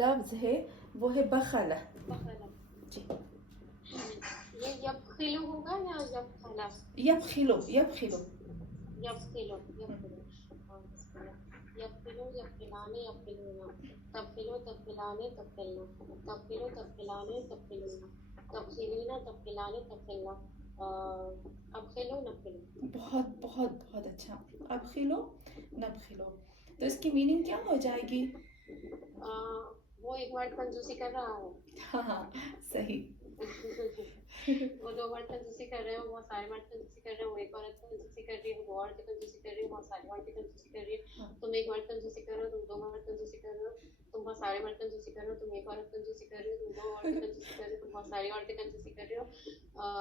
لفظ ہے وہ ہے بخلا. جی یہ یبخلو ہوگا یا یبخلا؟ یبخلو یبخلو. یبخلو یبخلو یبخلانے یبخلونا تبخلو تبخلانے تبخلنا تبخلو تبخلانے تبخلونا تبخلینا تبخلانے تبخلنا ابخلو نبخلو. بہت بہت بہت اچھا. ابخلو نبخلو. تو اس کی میننگ کیا ہو جائے گی؟ وہ ایک ورڈ کنجوسی کر رہا ہے. ہاں ہاں صحیح. وہ دو ورڈ کنجوسی کر رہے ہیں, وہ سارے ورڈ کنجوسی کر رہے ہیں. وہ ایک عورت کنجوسی کر رہی ہے, وہ دو عورتیں کنجوسی کر رہی ہے, بہت ساری عورتیں کنجوسی کر رہی ہے. تم ایک ورڈ کنجوسی کر رہے ہو, تم دو ورڈ کنجوسی کر رہے ہو, تم بہت سارے ورڈ کنجوسی کر رہے ہو, تم ایک عورت کنجوسی کر رہی ہو, تم دو عورتیں کنجوسی کر رہی ہو, تم بہت ساری عورتیں کنجوسی کر رہی ہو,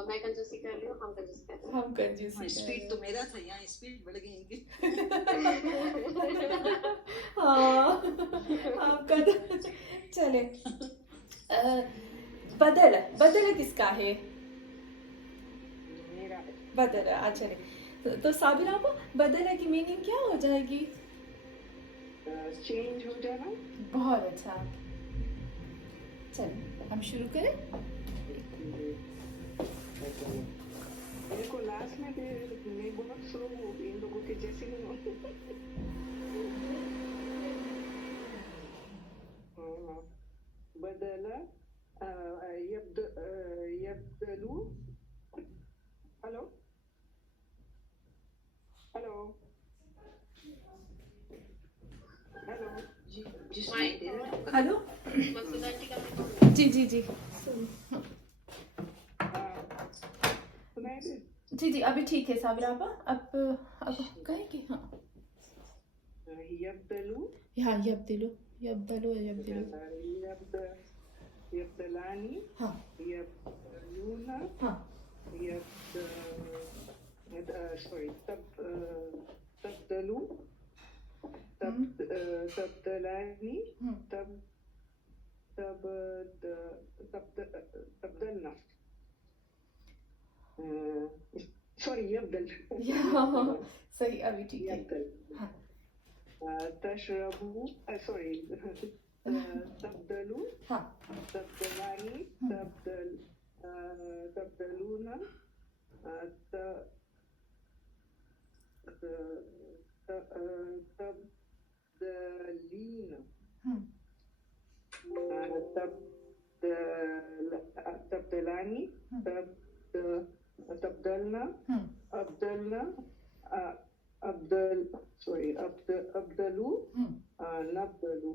میں کنجوسی کر رہی ہوں, ہم کنجوسی کر رہے ہیں. ہم کنجوسی. اسپیڈ تو میرا تھا, یہاں اسپیڈ بڑھ گئی ان کی. ہاں آپ کا چلے. بدل بدل کس کا ہے؟ بدل. اچھا تو صابرہ کو بدل کی میننگ کیا ہو جائے گی؟ چینج ہو جانا. بہت اچھا. چلیں ہم شروع کریں. میرے کو لاسٹ میں میں بہت سلو ہوں, ان لوگوں کے جیسے نہیں ہوں. بدلا یبدلو. Hello hello hello. ہلو. جی جی جی جی جی ابھی ٹھیک ہے صابرہ آپ. اب کہیں کہ ہاں یبدلو. ہاں یبدلو یبدلو یبدلو. یبدلانی. ہاں یبدلونا. ہاں تبدلو. تبدلانی. تبدلنا. سوری یبدل. صحیح ابھی ٹھیک ہے. تشربو. سوری تبدلو. ہاں تبدلانی. تبدلونا. تبدلین. تبدلانی. تبدلنا. ابدلنا. ابدلو. نبدلو.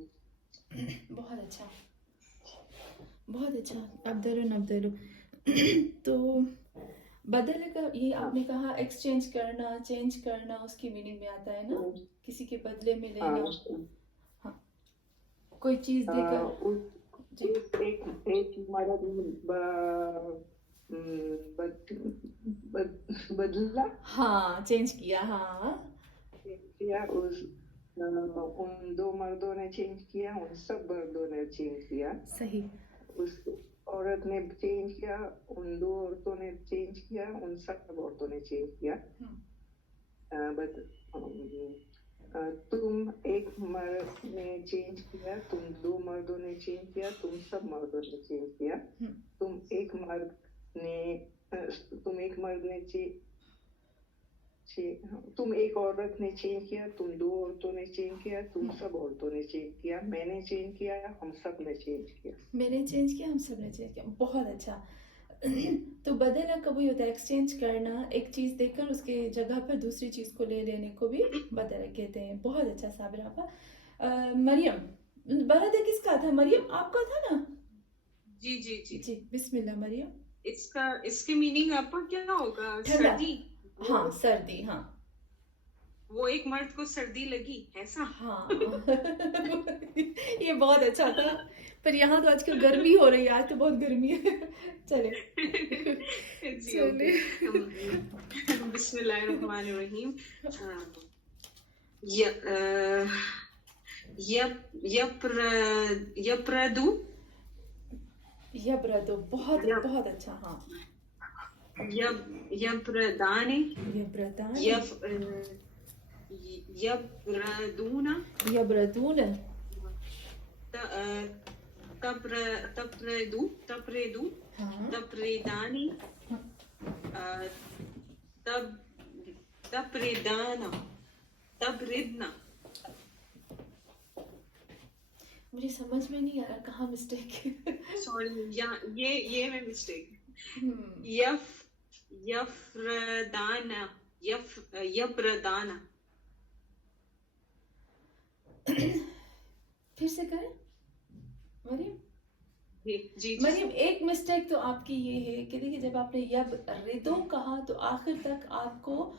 بہت اچھا بہت اچھا. ابدلو نبدلو. تو بدل کا یہ آپ نے کہا ایکسچینج کرنا, چینج کرنا, اس کی میننگ میں آتا ہے نا, کسی کے بدلے میں لینا. ہاں کوئی چیز دے کر. جی ایک بدلا. ہاں چینج کیا. ہاں ان دو مردوں نے چینج کیا, ان سب مردوں نے چینج کیا. صحیح. اس عورت نے چینج کیا, ان دو عورتوں نے چینج کیا, ان سب عورتوں نے چینج کیا. تم ایک مرد نے چینج کیا, تم دو مردوں نے چینج کیا, تم سب مردوں نے چینج کیا. تم ایک عورت نے چینج کیا, تم دو عورتوں نے چینج کیا, تم سب عورتوں نے چینج کیا. میں نے چینج کیا, ہم سب نے چینج کیا. میں نے چینج کیا, ہم سب نے چینج کیا. بہت اچھا. تو بدلنا کب ہوتا ہے ایکسچینج کرنا, ایک چیز دے کر اس کے جگہ پر دوسری چیز کو لے لینے کو بھی بدل کہتے ہیں. بہت اچھا صابرہ کا. مریم برادر کس کا تھا؟ مریم آپ کا تھا نا؟ جی جی جی جی بسم اللہ مریم. اس کی میننگ آپ کو کیا ہوگا؟ سردی. ہاں سردی. ہاں وہ ایک مرد کو سردی لگی ایسا. ہاں یہ بہت اچھا تھا. پر یہاں تو آج کل گرمی ہو رہی ہے, آج تو بہت گرمی ہے. چلے بسم اللہ الرحمن الرحیم. یپردو. یبردو. بہت بہت اچھا. ہاں یبردانی. یبردانی. یبردون. یبردون. تبردو ہاں تبردانی تبردانا تبردنا. مجھے سمجھ میں نہیں آ رہا کہاں مسٹیک ہے. سوری یہ میں مسٹیک. یفردانا یبردانا. پھر سے کریں مریم. جی مریم ایک مسٹیک تو آپ کی یہ ہے کہ دیکھیے جب آپ نے یب ردو کہا تو آخر تک آپ کو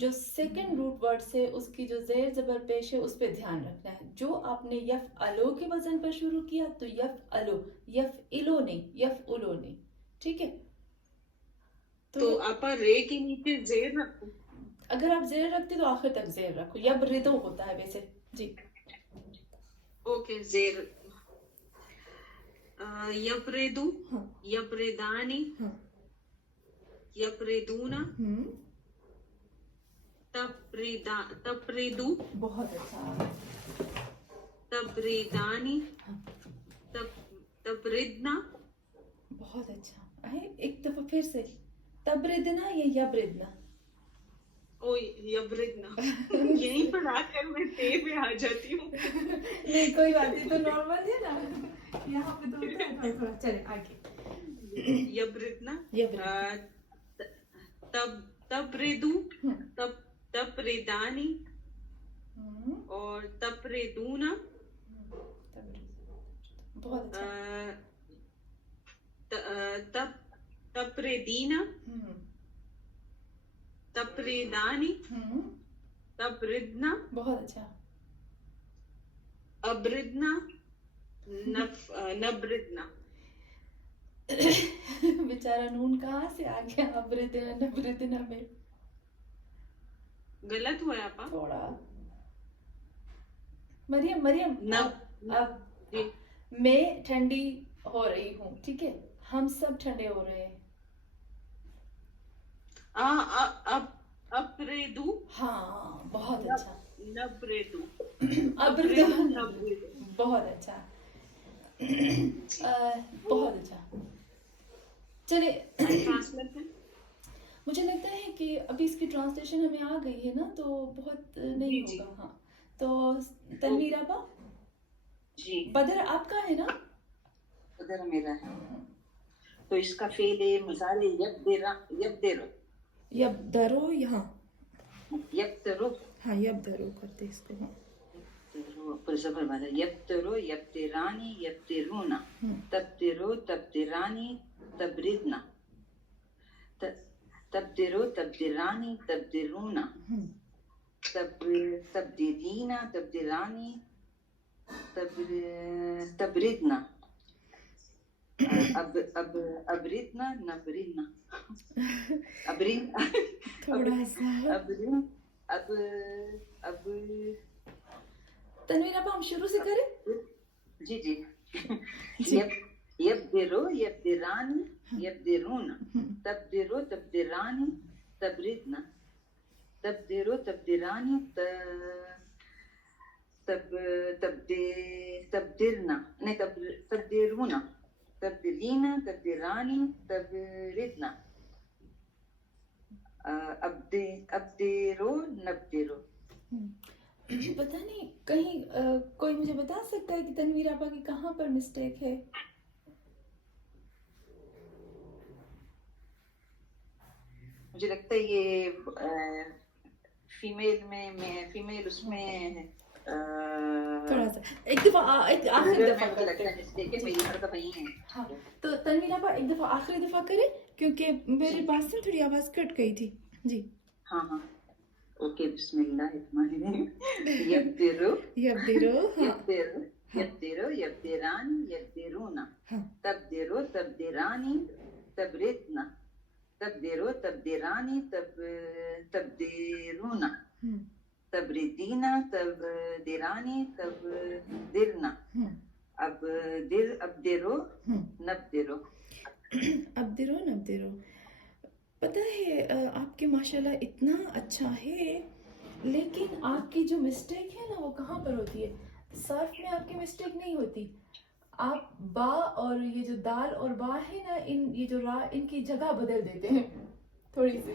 جو سیکنڈ روٹ ورڈ سے اس کی جو زیر زبر پیش ہے اس پہ دھیان رکھنا ہے. جو آپ نے یف الو کے وزن پر شروع کیا تو یف الو، یف الو نہیں، یف الو نہیں. ٹھیک ہے. تو آپ رے کے نیچے زیر رکھو. اگر آپ زیر رکھتے تو آخر تک زیر رکھو. یب ردو ہوتا ہے ویسے. جی اوکے زیر. یبردو ہاں یبردانی ہاں یبردونا تبردو بہت اچھا. تبردانی تبردنا. بہت اچھا. ایک دفعہ پھر سے تبردنا یا یبردنا. او یبردنا. یہیں پر آ کر میں تے پہ آ جاتی ہوں. نہیں کوئی بات نہیں تو نارمل ہے نا یہاں پہ تو ہوتا ہے تھوڑا. چلے آگے. یبردنا یبردنا تبردو تبردانی اور تبردونا. بہت اچھا. تبردینا تبردانی تبردنا. بہت اچھا. ابردنا نبردنا. بیچارہ نون کہاں سے آ گیا ابردنا نبردنا میں. غلط ہوا ہے آپا تھوڑا. مریم اب میں ٹھنڈی ہو رہی ہوں. ٹھیک ہے ہم سب ٹھنڈے ہو رہے ہیں. ابردو. ہاں بہت اچھا. نبردو. ابردو. بہت اچھا. بہت اچھا. چلے مجھے لگتا ہے کہ ابھی اس کی ٹرانسلیشن ہمیں آ گئی ہے نا تو بہت نہیں ہوگا. ہاں تو تنویر آپا. جی بدر آپ کا ہے نا. بدر میرا ہے تو اس کا فعل مضارع یبدرو. یبدرو یہاں یبدرو. ہاں یبدرو کرتے اس کو. پر زبر والا یبدرو یبدرانی یبدرونا تبدرو تبدرانی تبردنا تبدرو تبدرانی تبدرونا تبدیدینا تبدرانی تبردنا ابردنا نبردنا تھوڑا سا. اب تنویر آپ ہم شروع سے کریں. جی یبدرو یبدرانی یبدرونا تبدرو تبدرانی تبردنا تبدرو تبدرانی تبدرنا نہیں تبدرونا تبدلینا تبدرانی تبردنا ابدرو نبدرو. پتہ نہیں کہیں کوئی مجھے بتا سکتا ہے کہ تنویر آپا کی کہاں پر مسٹیک ہے. مجھے لگتا ہے یہ فیمیل اس میں تھوڑا سا ایک دفعہ آخری دفعہ ہاں تو تنویر آپا ایک دفعہ آخری دفعہ کریں کیونکہ میرے پاس سے تھوڑی آواز کٹ گئی تھی. جی ہاں اوکے. بسم اللہ الرحمن الرحیم. یبدرو یبدرو یبدرانی یبدرونا تبدرو تبدرانی تبردنا تبدرو تبدرانی تبدرونا تبردینا تبدرانی تبدرنا ابدرو نبدرو. ابدرو نبدرو. پتہ ہے آپ کے ماشاءاللہ اتنا اچھا ہے لیکن آپ کی جو مسٹیک ہے نا وہ کہاں پر ہوتی ہے. صرف میں آپ کی مسٹیک نہیں ہوتی. آپ با اور یہ جو دال اور با ہے نا یہ جو را ان کی جگہ بدل دیتے ہیں تھوڑی سی,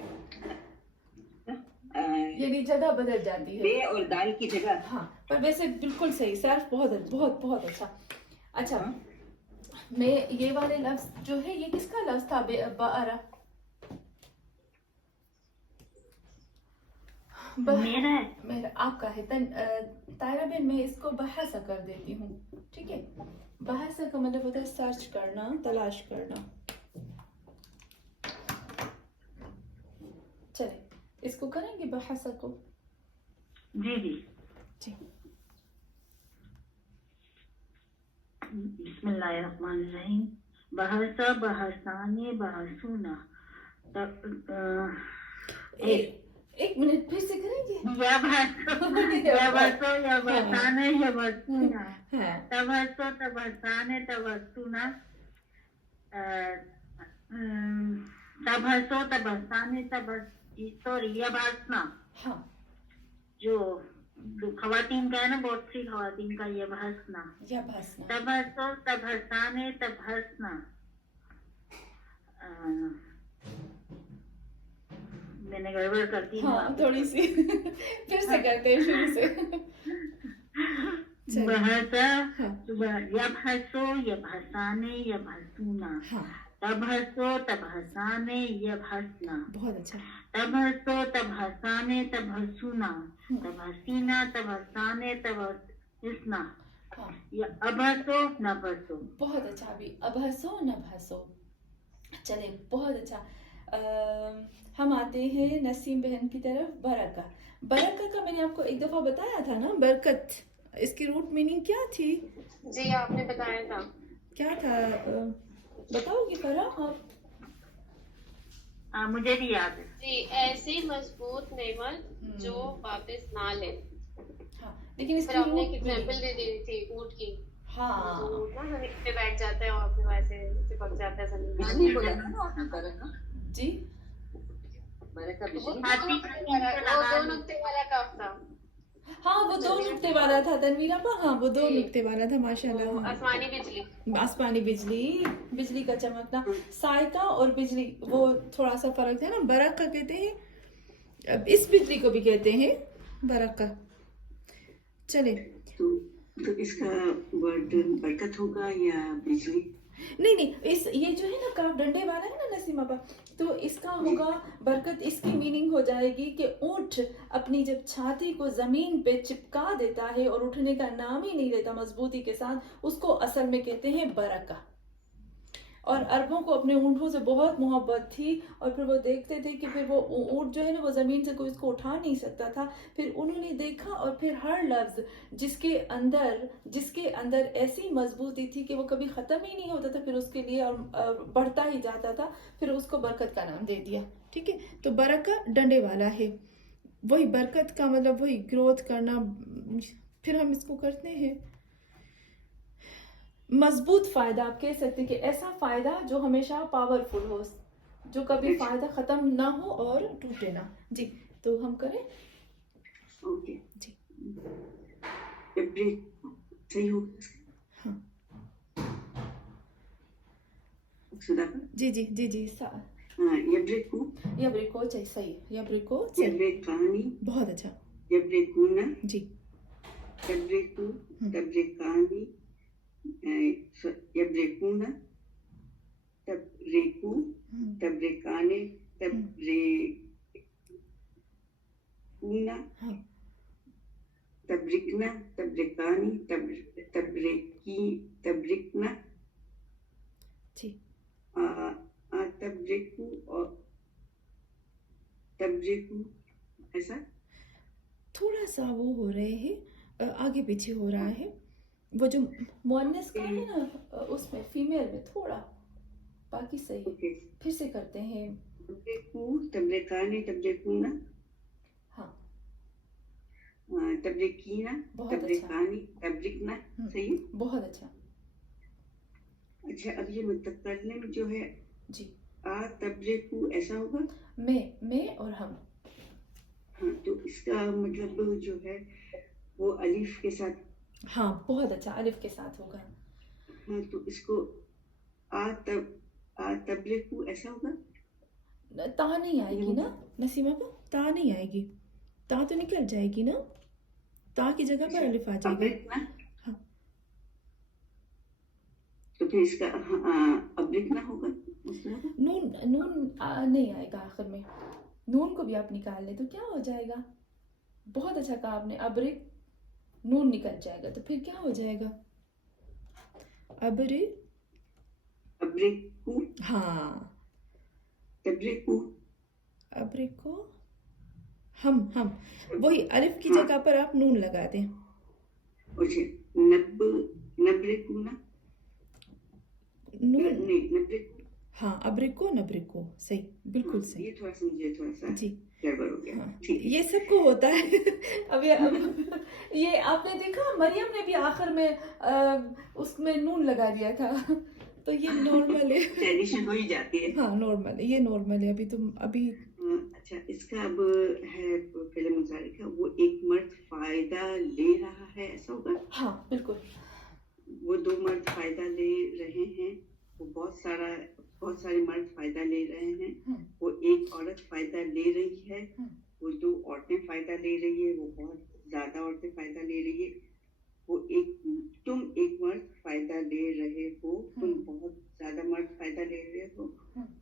یعنی جگہ بدل جاتی ہے. بے اور دال کی جگہ. ہاں پر ویسے بالکل صحیح, صرف بہت بہت بہت اچھا. اچھا میں یہ والے لفظ جو ہے یہ کس کا لفظ تھا؟ بارہ میرا آپ کا ہے. طاہرہ بہن میں اس کو بحث کر دیتی ہوں, ٹھیک ہے؟ بحث کا مطلب ہوتا ہے سرچ کرنا, تلاش کرنا. چلے اس کو کریں گے بحث کو. جی جی جی بسم اللہ الرحمن الرحیم. بحثا بحثانے بحثونا. ایک منٹ پھر سے کریں گے. یا بحثو یا بحثانے یا بحثونا. تبحثو تبحثانے تبحثونا. تبحثو تبحثانے سوری یا بحثنا. ہاں جو خواتین کا ہے نا, بہت سی خواتین کا یہ بحثنا. یا بحثنا. تبحثو تبحثانے تبحثنا. میں نے گڑبڑ کرتی ہوں. ہاں تھوڑی سی پھر سے کرتے ہیں شروع سے. بحثا یبحثو یبحثانے یبحثونا. تبحثو تبحثانے یبحثنا. بہت اچھا. تبحثو تبحثانے تبحثونا. تبحثینا تبحثانے تبحثنا. یا ابحثو نبحثو. بہت اچھا. ابھی ابحثو نبحثو. چلے بہت اچھا. ہم آتے ہیں نسیم بہن کی طرف. برکہ. برکہ کا میں نے آپ کو ایک دفعہ بتایا تھا نا, برکت, اس کی روٹ میننگ کیا تھی؟ جی آپ نے بتایا تھا. کیا تھا بتاؤ گی فرح آپ؟ مجھے بھی یاد ہے. جی ایسی مضبوط نعمت جو واپس نہ لے. ہاں لیکن اس پھر کی آپ نے روٹ ایک ایگزامپل دے دی تھی اونٹ کی. ہاں اونٹ نا زمین پہ بیٹھ جاتا ہے اور پھر ویسے چپک جاتا ہے زمین پہ. بجلی بولا تھا نا آپ نے برکہ. جی برکہ وہ بجلی. دو نقطے والا کاف تھا. ہاں وہ دو نقطے والا تھا تنویرہ پا. ہاں وہ دو نقطے والا تھا. ماشاء اللہ. آسمانی بجلی. آسمانی بجلی, بجلی کا چمکنا. سائقہ اور بجلی وہ تھوڑا سا فرق ہے نا. برکہ کہتے ہیں, اس بجلی کو بھی کہتے ہیں برکہ. چلے تو اس کا ورڈ برکت ہوگا یا بجلی؟ نہیں اس یہ جو ہے نا کاف ڈنڈے والا ہے نا نسیمہ با, تو اس کا ہوگا برکت. اس کی میننگ ہو جائے گی کہ اونٹ اپنی جب چھاتی کو زمین پہ چپکا دیتا ہے اور اٹھنے کا نام ہی نہیں لیتا مضبوطی کے ساتھ, اس کو اصل میں کہتے ہیں برکہ. اور عربوں کو اپنے اونٹوں سے بہت محبت تھی, اور پھر وہ دیکھتے تھے کہ پھر وہ اونٹ جو ہے نا وہ زمین سے کوئی اس کو اٹھا نہیں سکتا تھا. پھر انہوں نے دیکھا اور پھر ہر لفظ جس کے اندر ایسی مضبوطی تھی کہ وہ کبھی ختم ہی نہیں ہوتا تھا, پھر اس کے لیے اور بڑھتا ہی جاتا تھا, پھر اس کو برکت کا نام دے دیا. ٹھیک ہے, تو برکہ ڈنڈے والا ہے. وہی برکت کا مطلب وہی گروتھ کرنا. پھر ہم اس کو کرتے ہیں مضبوط فائدہ. آپ کہہ سکتے کہ ایسا فائدہ جو ہمیشہ پاورفل ہو, جو کبھی فائدہ ختم نہ ہو اور ٹوٹے نہ. جی تو ہم کریں. اوکے جی صحیح ہو. ہاں جی جی جی جی. یبریکو. یبریکو چاہیے. صحیح. یبریکو. یبریکانی. بہت اچھا. یبریکونا. جی. یبریکو. یبریکانی. یبریکونا. تبریکو. تبریکانے. تبریکونا. تبریکنا. تبریکانی. تبریکنا. جی. تبریکو اور تبریکو. ایسا تھوڑا سا وہ ہو رہے ہیں, آگے پیچھے ہو رہا ہے. وہ جو مؤنث کا ہے نا اس میں فیمیل میں تھوڑا, باقی صحیح. پھر سے کرتے ہیں. تبریکو. تبریکانے. تبریکونا. ہاں تبریکینا. بہت اچھا. تبریکانی. تبریکنا. صحیح. بہت اچھا. اچھا اب یہ مطلب کرنے میں جو ہے جی تبریکو ایسا ہوگا. میں اور ہم. ہاں تو اس کا مطلب جو ہے وہ الف کے ساتھ. ہاں بہت اچھا, الف کے ساتھ ہوگا. हाँ तो इसको तबरेकू ऐसा होगा। ता नहीं आएगी ना नसीमा को, ता नहीं आएगी, ता तो निकल जाएगी ना, ता की जगह पर अलिफ आ जाएगी। अब्रिक ना, हाँ। तो फिर इसका अब्रिक ना होगा मतलब। नून नून नहीं आएगा आखिर में, नून को भी आप निकाल ले तो क्या हो जाएगा। बहुत अच्छा कहा आपने, अब्रिक नून निकल जाएगा तो फिर क्या हो जाएगा, अब्रिकू, हाँ तबरेकू, अब्रिको, हम वही अलिफ की जगह पर आप नून लगा दें। नबरेकू ना, नून नहीं नबरेकू, हाँ, अब्रिको नब्रिको, सही, बिल्कुल सही ये थोड़ा समझे, थोड़ा सा जी। गड़बड़ हो गया। हाँ, ठीक है। ये सबको होता है। अब ये आपने देखा मरियम ने भी आखिर में उसमें नून लगा दिया था, तो ये नॉर्मल है। ट्रेडिशन हो ही जाती है। हाँ नॉर्मल है, ये नॉर्मल है। अभी अच्छा, इसका अब है पहले मुजारिक का, वो एक मर्द फायदा ले रहा है ऐसा होगा। हाँ बिल्कुल, वो दो मर्द फायदा ले रहे हैं, वो बहुत सारे मर्द फायदा ले रहे हैं, वो एक औरत फायदा ले रही है, वो दो औरतें फायदा ले रही है, वो बहुत ज्यादा औरतें फायदा ले रही है, तुम एक मर्द फायदा ले रहे हो, तुम बहुत ज्यादा मर्द फायदा ले रहे हो,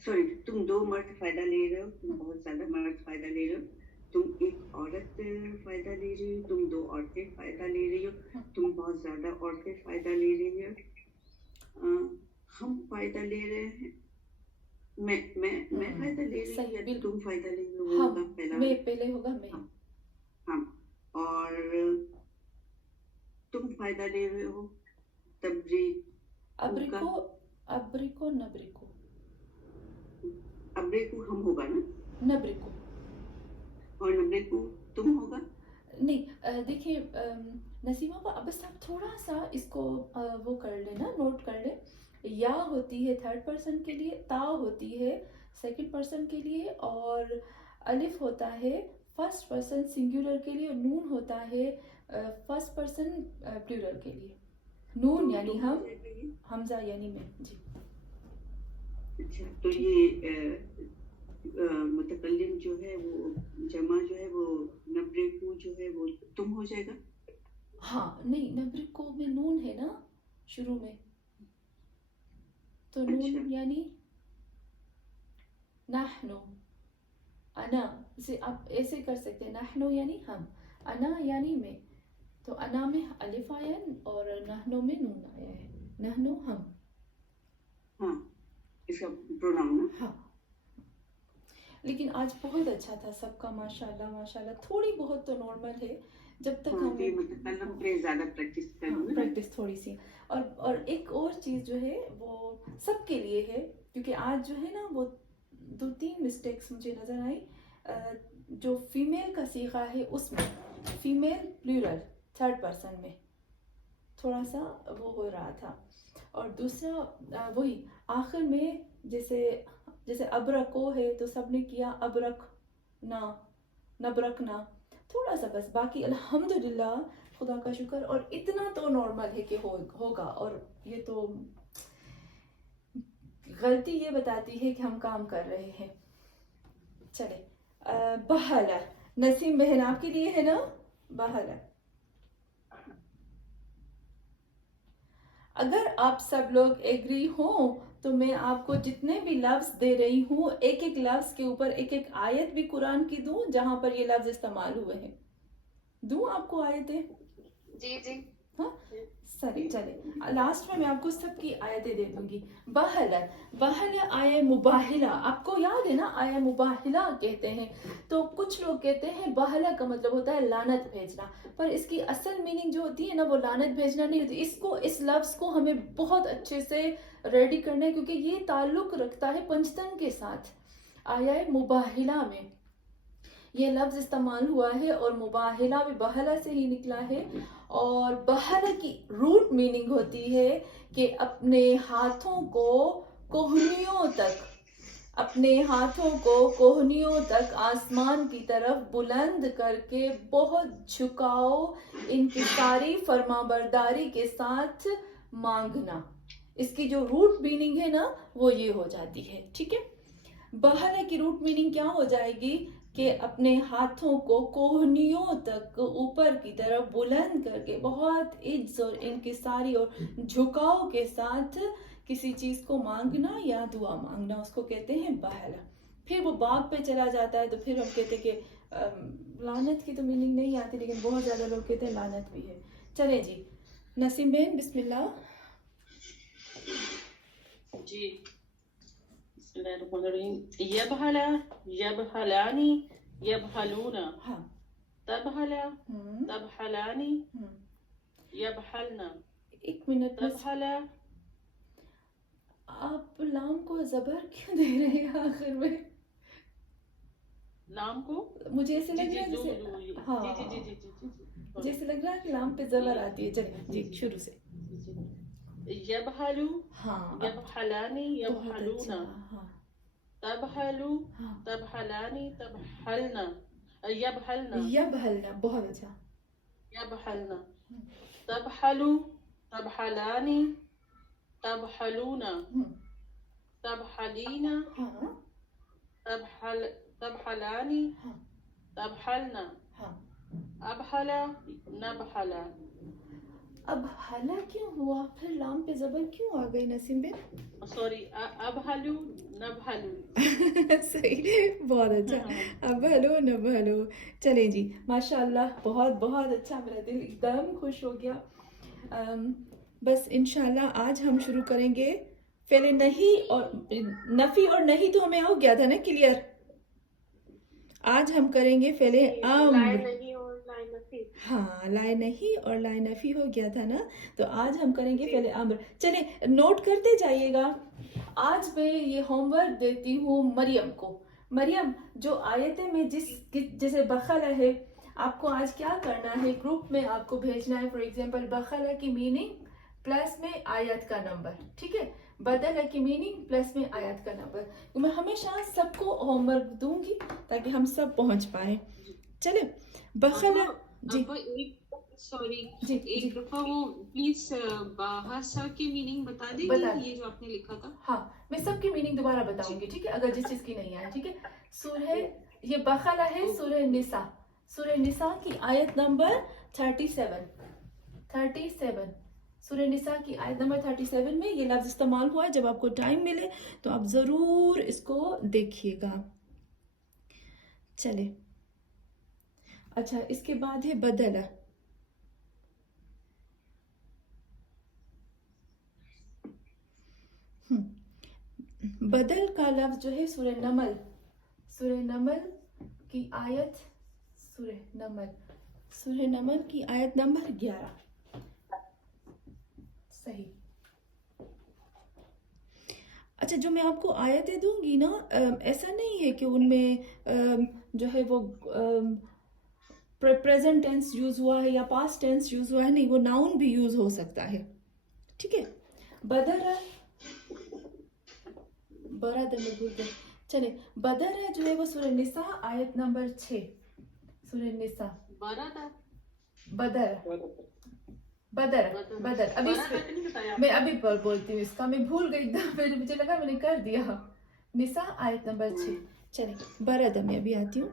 सॉरी तुम दो मर्द फायदा ले रहे हो, तुम बहुत ज्यादा मर्द फायदा ले रहे हो, तुम एक औरत फायदा ले रही हो, तुम दो औरतें फायदा ले रही हो, तुम बहुत ज्यादा औरतें फायदा ले रही हो, हम फायदा ले रहे हैं, मैं फायदा ले रही हूँ या तुम फायदा ले रही हो, वो होगा पहला। मैं पहले होगा मैं। हाँ, और तुम फायदा ले रहे हो, अब्रिको नब्रिको, अब्रेकू हम होगा ना, नब्रिको, और नब्रेकू तुम होगा। नहीं देखिए नसीमा को अब बस आप थोड़ा सा इसको वो कर लेना, नोट कर ले। या होती है थर्ड पर्सन के लिए, ता होती है सेकंड पर्सन के लिए, और अलिफ होता है फर्स्ट पर्सन सिंगुलर के लिए, और नून होता है फर्स्ट पर्सन प्लूरल के लिए। नून यानी हम, हमजा यानी मैं जी। अच्छा, तो ये मुतकल्लिम जो है वो जमा जो है वो नब्रेकू जो है वो तुम हो जाएगा। हाँ नहीं, नब्रिको में नून है ना शुरू में, तो नून यानी नाहनो, अना, इसे आप ऐसे कर सकते हैं, नाहनो यानी हम, अना यानी मैं, तो अना में अलिफ आया है और नाहनो में नून आया है, नाहनो हम। हाँ, इसका प्रोनाउन ना। हाँ, लेकिन आज बहुत अच्छा था सबका, माशाल्लाह माशाल्लाह। थोड़ी बहुत तो नॉर्मल है, जब तक हम ज्यादा प्रैक्टिस करेंगे, प्रैक्टिस थोड़ी सी। और एक और चीज़ जो है वो सबके लिए है, क्योंकि आज जो है ना वो 2-3 मिस्टेक्स मुझे नज़र आई। जो फीमेल का सीखा है उसमें फीमेल प्लूरल थर्ड पर्सन में थोड़ा सा वो हो रहा था, और दूसरा वही आखिर में जैसे अबरको है तो सबने किया अबरक ना, नबरकना, थोड़ा सा बस। बाकी अल्हम्दुलिल्लाह, खुदा का शुक्र, और इतना तो नॉर्मल है कि होगा। और ये तो गलती ये बताती है कि हम काम कर रहे हैं। चले बहला, नसीम बहन आपके लिए है ना बहला। अगर आप सब लोग एग्री हो तो मैं आपको जितने भी लफ्ज दे रही हूँ, एक एक लफ्ज के ऊपर एक एक आयत भी कुरान की दूं जहां पर ये लफ्ज इस्तेमाल हुए हैं। दूं आपको आयतें? जी जी। हाँ सही, चले लास्ट में मैं आपको सबकी आयतें दे दूंगी। बहला आया मुबाहिला, आपको याद है ना आया मुबाहिला कहते हैं। तो कुछ लोग कहते हैं बहला का मतलब होता है लानत भेजना, पर इसकी असल मीनिंग जो होती है ना वो लानत भेजना नहीं होती। इस लफ्ज को हमें बहुत अच्छे से रेडी करना है, क्योंकि ये ताल्लुक रखता है पंचतन के साथ। आया मुबाहिला में ये लफ्ज इस्तेमाल हुआ है, और मुबाहिला भी बहला से ही निकला है। और बहला की रूट मीनिंग होती है कि अपने हाथों को कोहनियों तक आसमान की तरफ बुलंद करके बहुत झुकाओ, इनकी सारी फरमाबरदारी के साथ मांगना। اس کی جو روٹ میننگ ہے نا وہ یہ ہو جاتی ہے. ٹھیک ہے, بہلا کی روٹ میننگ کیا ہو جائے گی کہ اپنے ہاتھوں کو کوہنیوں تک اوپر کی طرف بلند کر کے بہت عجز اور انکساری اور جھکاؤ کے ساتھ کسی چیز کو مانگنا یا دعا مانگنا, اس کو کہتے ہیں بہلا. پھر وہ باغ پہ چلا جاتا ہے تو پھر ہم کہتے ہیں کہ لعنت کی تو میننگ نہیں آتی, لیکن بہت زیادہ لوگ کہتے ہیں لعنت بھی ہے. چلے جی نسیم بہن بسم اللہ. جی بسم اللہ الرحمن الرحیم. یبہلا یبہلانی یبہلونا ہاں تبہلا تبہلانی یبہلنا ایک منٹ بس, تبہلا. آپ لام کو زبر کیوں دے رہے ہیں آخر میں؟ لام کو مجھے ایسے جی لگ جی رہا ہے جو جیسے ہاں جی جی جی جی جی جیسے لگ رہا ہے کہ لام پہ زبر آتی ہے. چلیے جی شروع سے. یبہلو ہاں یبہلانی بہت اچھا. یبہلونا ہاں تبہلو ہاں تبہلانی تبہلنا یبہلنا یبہلنا بہت اچھا. یبہلنا تبہلو تبہلانی تبہلونا تبہلینا ہاں تبہلانی ہاں تبہلنا ہاں. ابہلا نبہلا. اب حلا کیوں ہوا, پھر لام پہ زبر کیوں آ گئی نسیم بن؟ سوری ابہلو نبہلو. صحیح, بہت اچھا. اب ہلو نہ بھلو. چلیں جی ماشاء اللہ, بہت بہت اچھا, میرا دل ایک دم خوش ہو گیا. بس انشاءاللہ آج ہم شروع کریں گے فعل نہیں اور نفی اور نہیں تو ہمیں ہو گیا تھا نا کلیئر. آج ہم کریں گے فعل امر. نہیں اور لائے نفی. ہاں لائے نہیں اور لائے نفی ہو گیا تھا نا, تو آج ہم کریں گے فعل امر. چلیں نوٹ کرتے جائیے گا. آج میں یہ ہوم ورک دیتی ہوں مریم کو. مریم جو آیتیں میں جیسے بخلا ہے, آپ کو آج کیا کرنا ہے, گروپ میں آپ کو بھیجنا ہے. فار ایگزامپل بخلا کی میننگ پلس میں آیت کا نمبر. ٹھیک ہے, بدل کی میننگ پلس میں آیت کا نمبر. میں ہمیشہ سب کو ہوم ورک دوں گی تاکہ ہم سب پہنچ پائیں. چلے بخلا جی سوری جی ایک دفعہ وہ پلیز باہسا کی میننگ بتا دیں بتا گی, یہ جو آپ نے لکھا تھا. ہاں میں سب کی میننگ دوبارہ بتاؤں گی. ٹھیک ہے, اگر جس چیز کی نہیں آئے. ٹھیک ہے, سورہ یہ بخلا ہے سورہ نساء. سورہ نساء کی آیت نمبر 37. سورہ نساء کی آیت نمبر 37 میں یہ لفظ استعمال ہوا ہے. جب آپ کو ٹائم ملے تو آپ ضرور اس کو دیکھیے گا. چلے اچھا, اس کے بعد ہے بدلہ. بدل کا لفظ جو ہے سورہ نمل کی آیت سورہ نمل کی آیت نمبر 11. صحیح. اچھا, جو میں آپ کو آیتیں دوں گی نا, ایسا نہیں ہے کہ ان میں جو ہے وہ پریزنٹ ٹینس یوز ہوا ہے یا پاسٹ ٹینس یوز ہوا ہے. نہیں, وہ ناؤن بھی یوز ہو سکتا ہے. ٹھیک ہے, چلے بدر جو ہے وہ سورہ نساء آیت نمبر 6. سورہ نساء بدر ابھی میں ابھی بولتی ہوں اس کا, میں بھول گئی تھی, مجھے لگا میں نے کر دیا. نساء آیت نمبر 6. چلے برد میں ابھی آتی ہوں.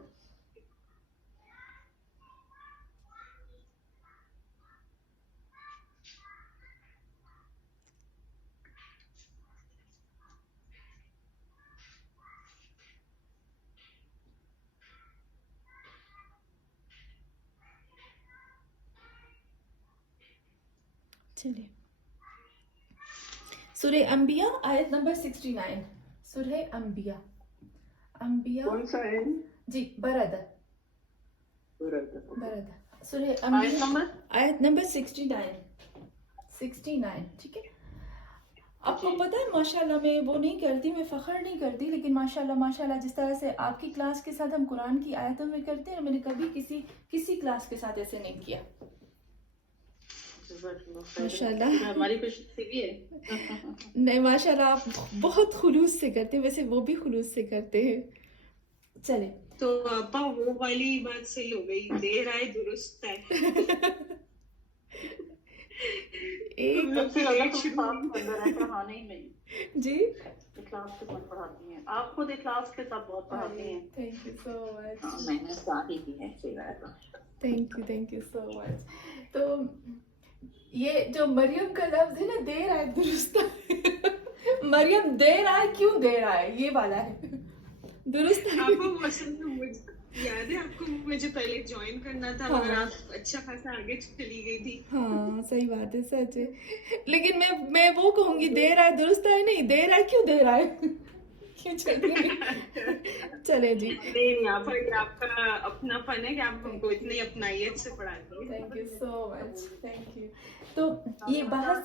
چلیے سورہ انبیاء آیت نمبر 69. سورہ انبیاء کون سا ہے؟ جی برد. سورہ انبیاء آیت نمبر 69. ٹھیک ہے, آپ کو پتہ ہے ماشاءاللہ میں وہ نہیں کرتی, میں فخر نہیں کرتی, لیکن ماشاءاللہ جس طرح سے آپ کی کلاس کے ساتھ ہم قرآن کی آیتوں میں کرتے ہیں, میں نے کبھی کسی کلاس کے ساتھ ایسے نہیں کیا. ماشاءاللہ ہماری خوشی ہے. نہیں ماشاءاللہ آپ بہت خلوص سے کرتے ہیں, ویسے وہ بھی خلوص سے کرتے ہیں. چلے تو آپا وہ والی بات صحیح ہو گئی, دیر آئے درست ہے. एक मुझे लगा तुम क्लास के अंदर है, पढ़ाने ही नहीं, जी, क्लास के साथ पढ़ाती हैं आप, खुद क्लास के साथ बहुत पढ़ाती हैं। थैंक यू सो मच, मैंने शादी की है सही बात है। Thank you so much. तो ये जो मरियम का लफ्ज है ना, देर आए दुरुस्त आए। मरियम देर आए क्यों देर आए, ये वाला है दुरुस्त आए। आपको मुझे याद है, आपको मुझे पहले ज्वाइन करना था हाँ। मगर आप अच्छा खासा आगे चली गई थी। हाँ सही बात है, सच है। लेकिन मैं वो कहूंगी देर आए दुरुस्त आए नहीं, देर आए क्यों देर आए। क्यों चलिए चले जी। नहीं, आप आपका अपना फन है कि आप हमको इतनी अपनाइयत से पढ़ाती हैं। Thank you so much, thank you. तो ये बहस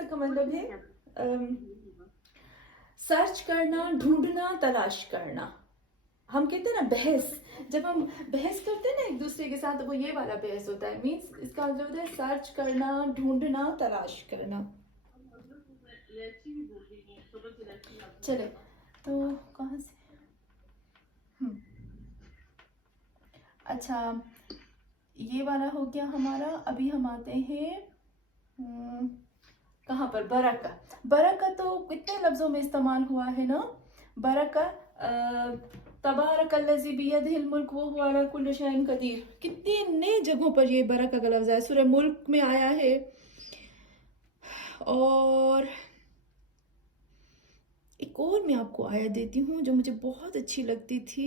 का मतलब है सर्च करना, ढूंढना, तलाश करना। हम कहते हैं ना बहस, जब हम बहस करते हैं ना एक दूसरे के साथ, तो वो ये वाला बहस होता है। मीन्स इसका मतलब होता है सर्च करना, ढूंढना, तलाश करना। चले तो कहाँ से, अच्छा ये वाला हो गया हमारा। अभी हम आते हैं कहाँ पर, बरका। बरका तो कितने लफ्जों में इस्तेमाल हुआ है ना। बरका तबारकल्लज़ी बियदिहिल मुल्क व हुवा अला कुल्लि शैइन कदीर, कितने जगहों पर ये बरका का लफ्ज है। सूरह मुल्क में आया है, और एक और मैं आपको आयत देती हूँ जो मुझे बहुत अच्छी लगती थी,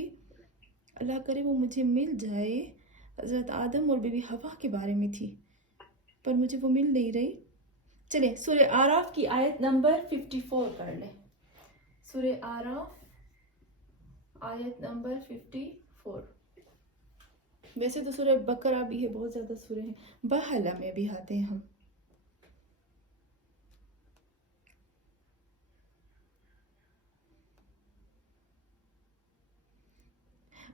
अल्लाह करे वो मुझे मिल जाए। हज़रत आदम और बीबी हवा के बारे में थी, पर मुझे वो मिल नहीं रही। चलिए सूरह आराफ की आयत नंबर 54 कर लें। सूरह आराफ आयत नंबर 54। वैसे तो सूरह बकरा भी है, बहुत ज़्यादा सूरह हैं। बहला में भी आते हैं हम।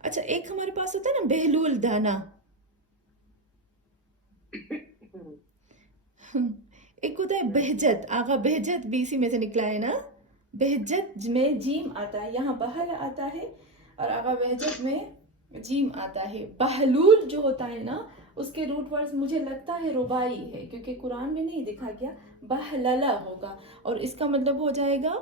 अच्छा एक हमारे पास होता है ना बहलूल दाना, एक होता है बहजत। आगा बहजत भी इसी में से निकला है ना। बहजत में जीम आता है, यहाँ बहल आता है, और आगा बहजत में जीम आता है। बहलूल जो होता है ना, उसके रूट वर्ड्स मुझे लगता है रुबाई है, क्योंकि कुरान में नहीं दिखा गया। बहलला होगा, और इसका मतलब हो जाएगा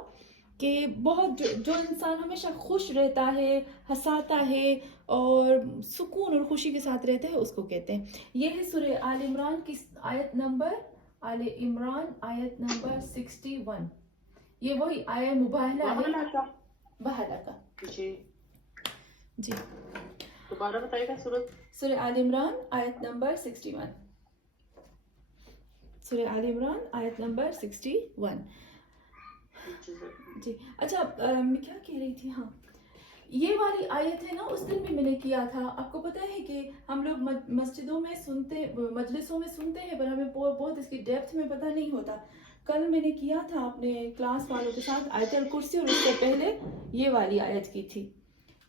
कि बहुत जो इंसान हमेशा खुश रहता है, हंसाता है और सुकून और खुशी के साथ रहता है, उसको कहते हैं। ये है सूरह आल इमरान की आयत नंबर, आल इमरान आयत नंबर 61। ये वही आयत मुबाहला है, बहला का। जी दोबारा बताइएगा सूरत। सूरह आल इमरान आयत नंबर 61। सूरह आल इमरान आयत नंबर 61। जी अच्छा, मैं क्या कह रही थी, हाँ ये वाली आयत है ना, उस दिन भी मैंने किया था। आपको पता है कि हम लोग मस्जिदों में सुनते, मजलिसों में सुनते हैं, पर हमें बहुत इसकी डेप्थ में पता नहीं होता। कल मैंने किया था अपने क्लास वालों के साथ आयतुल कुर्सी, और उससे पहले ये वाली आयत की थी,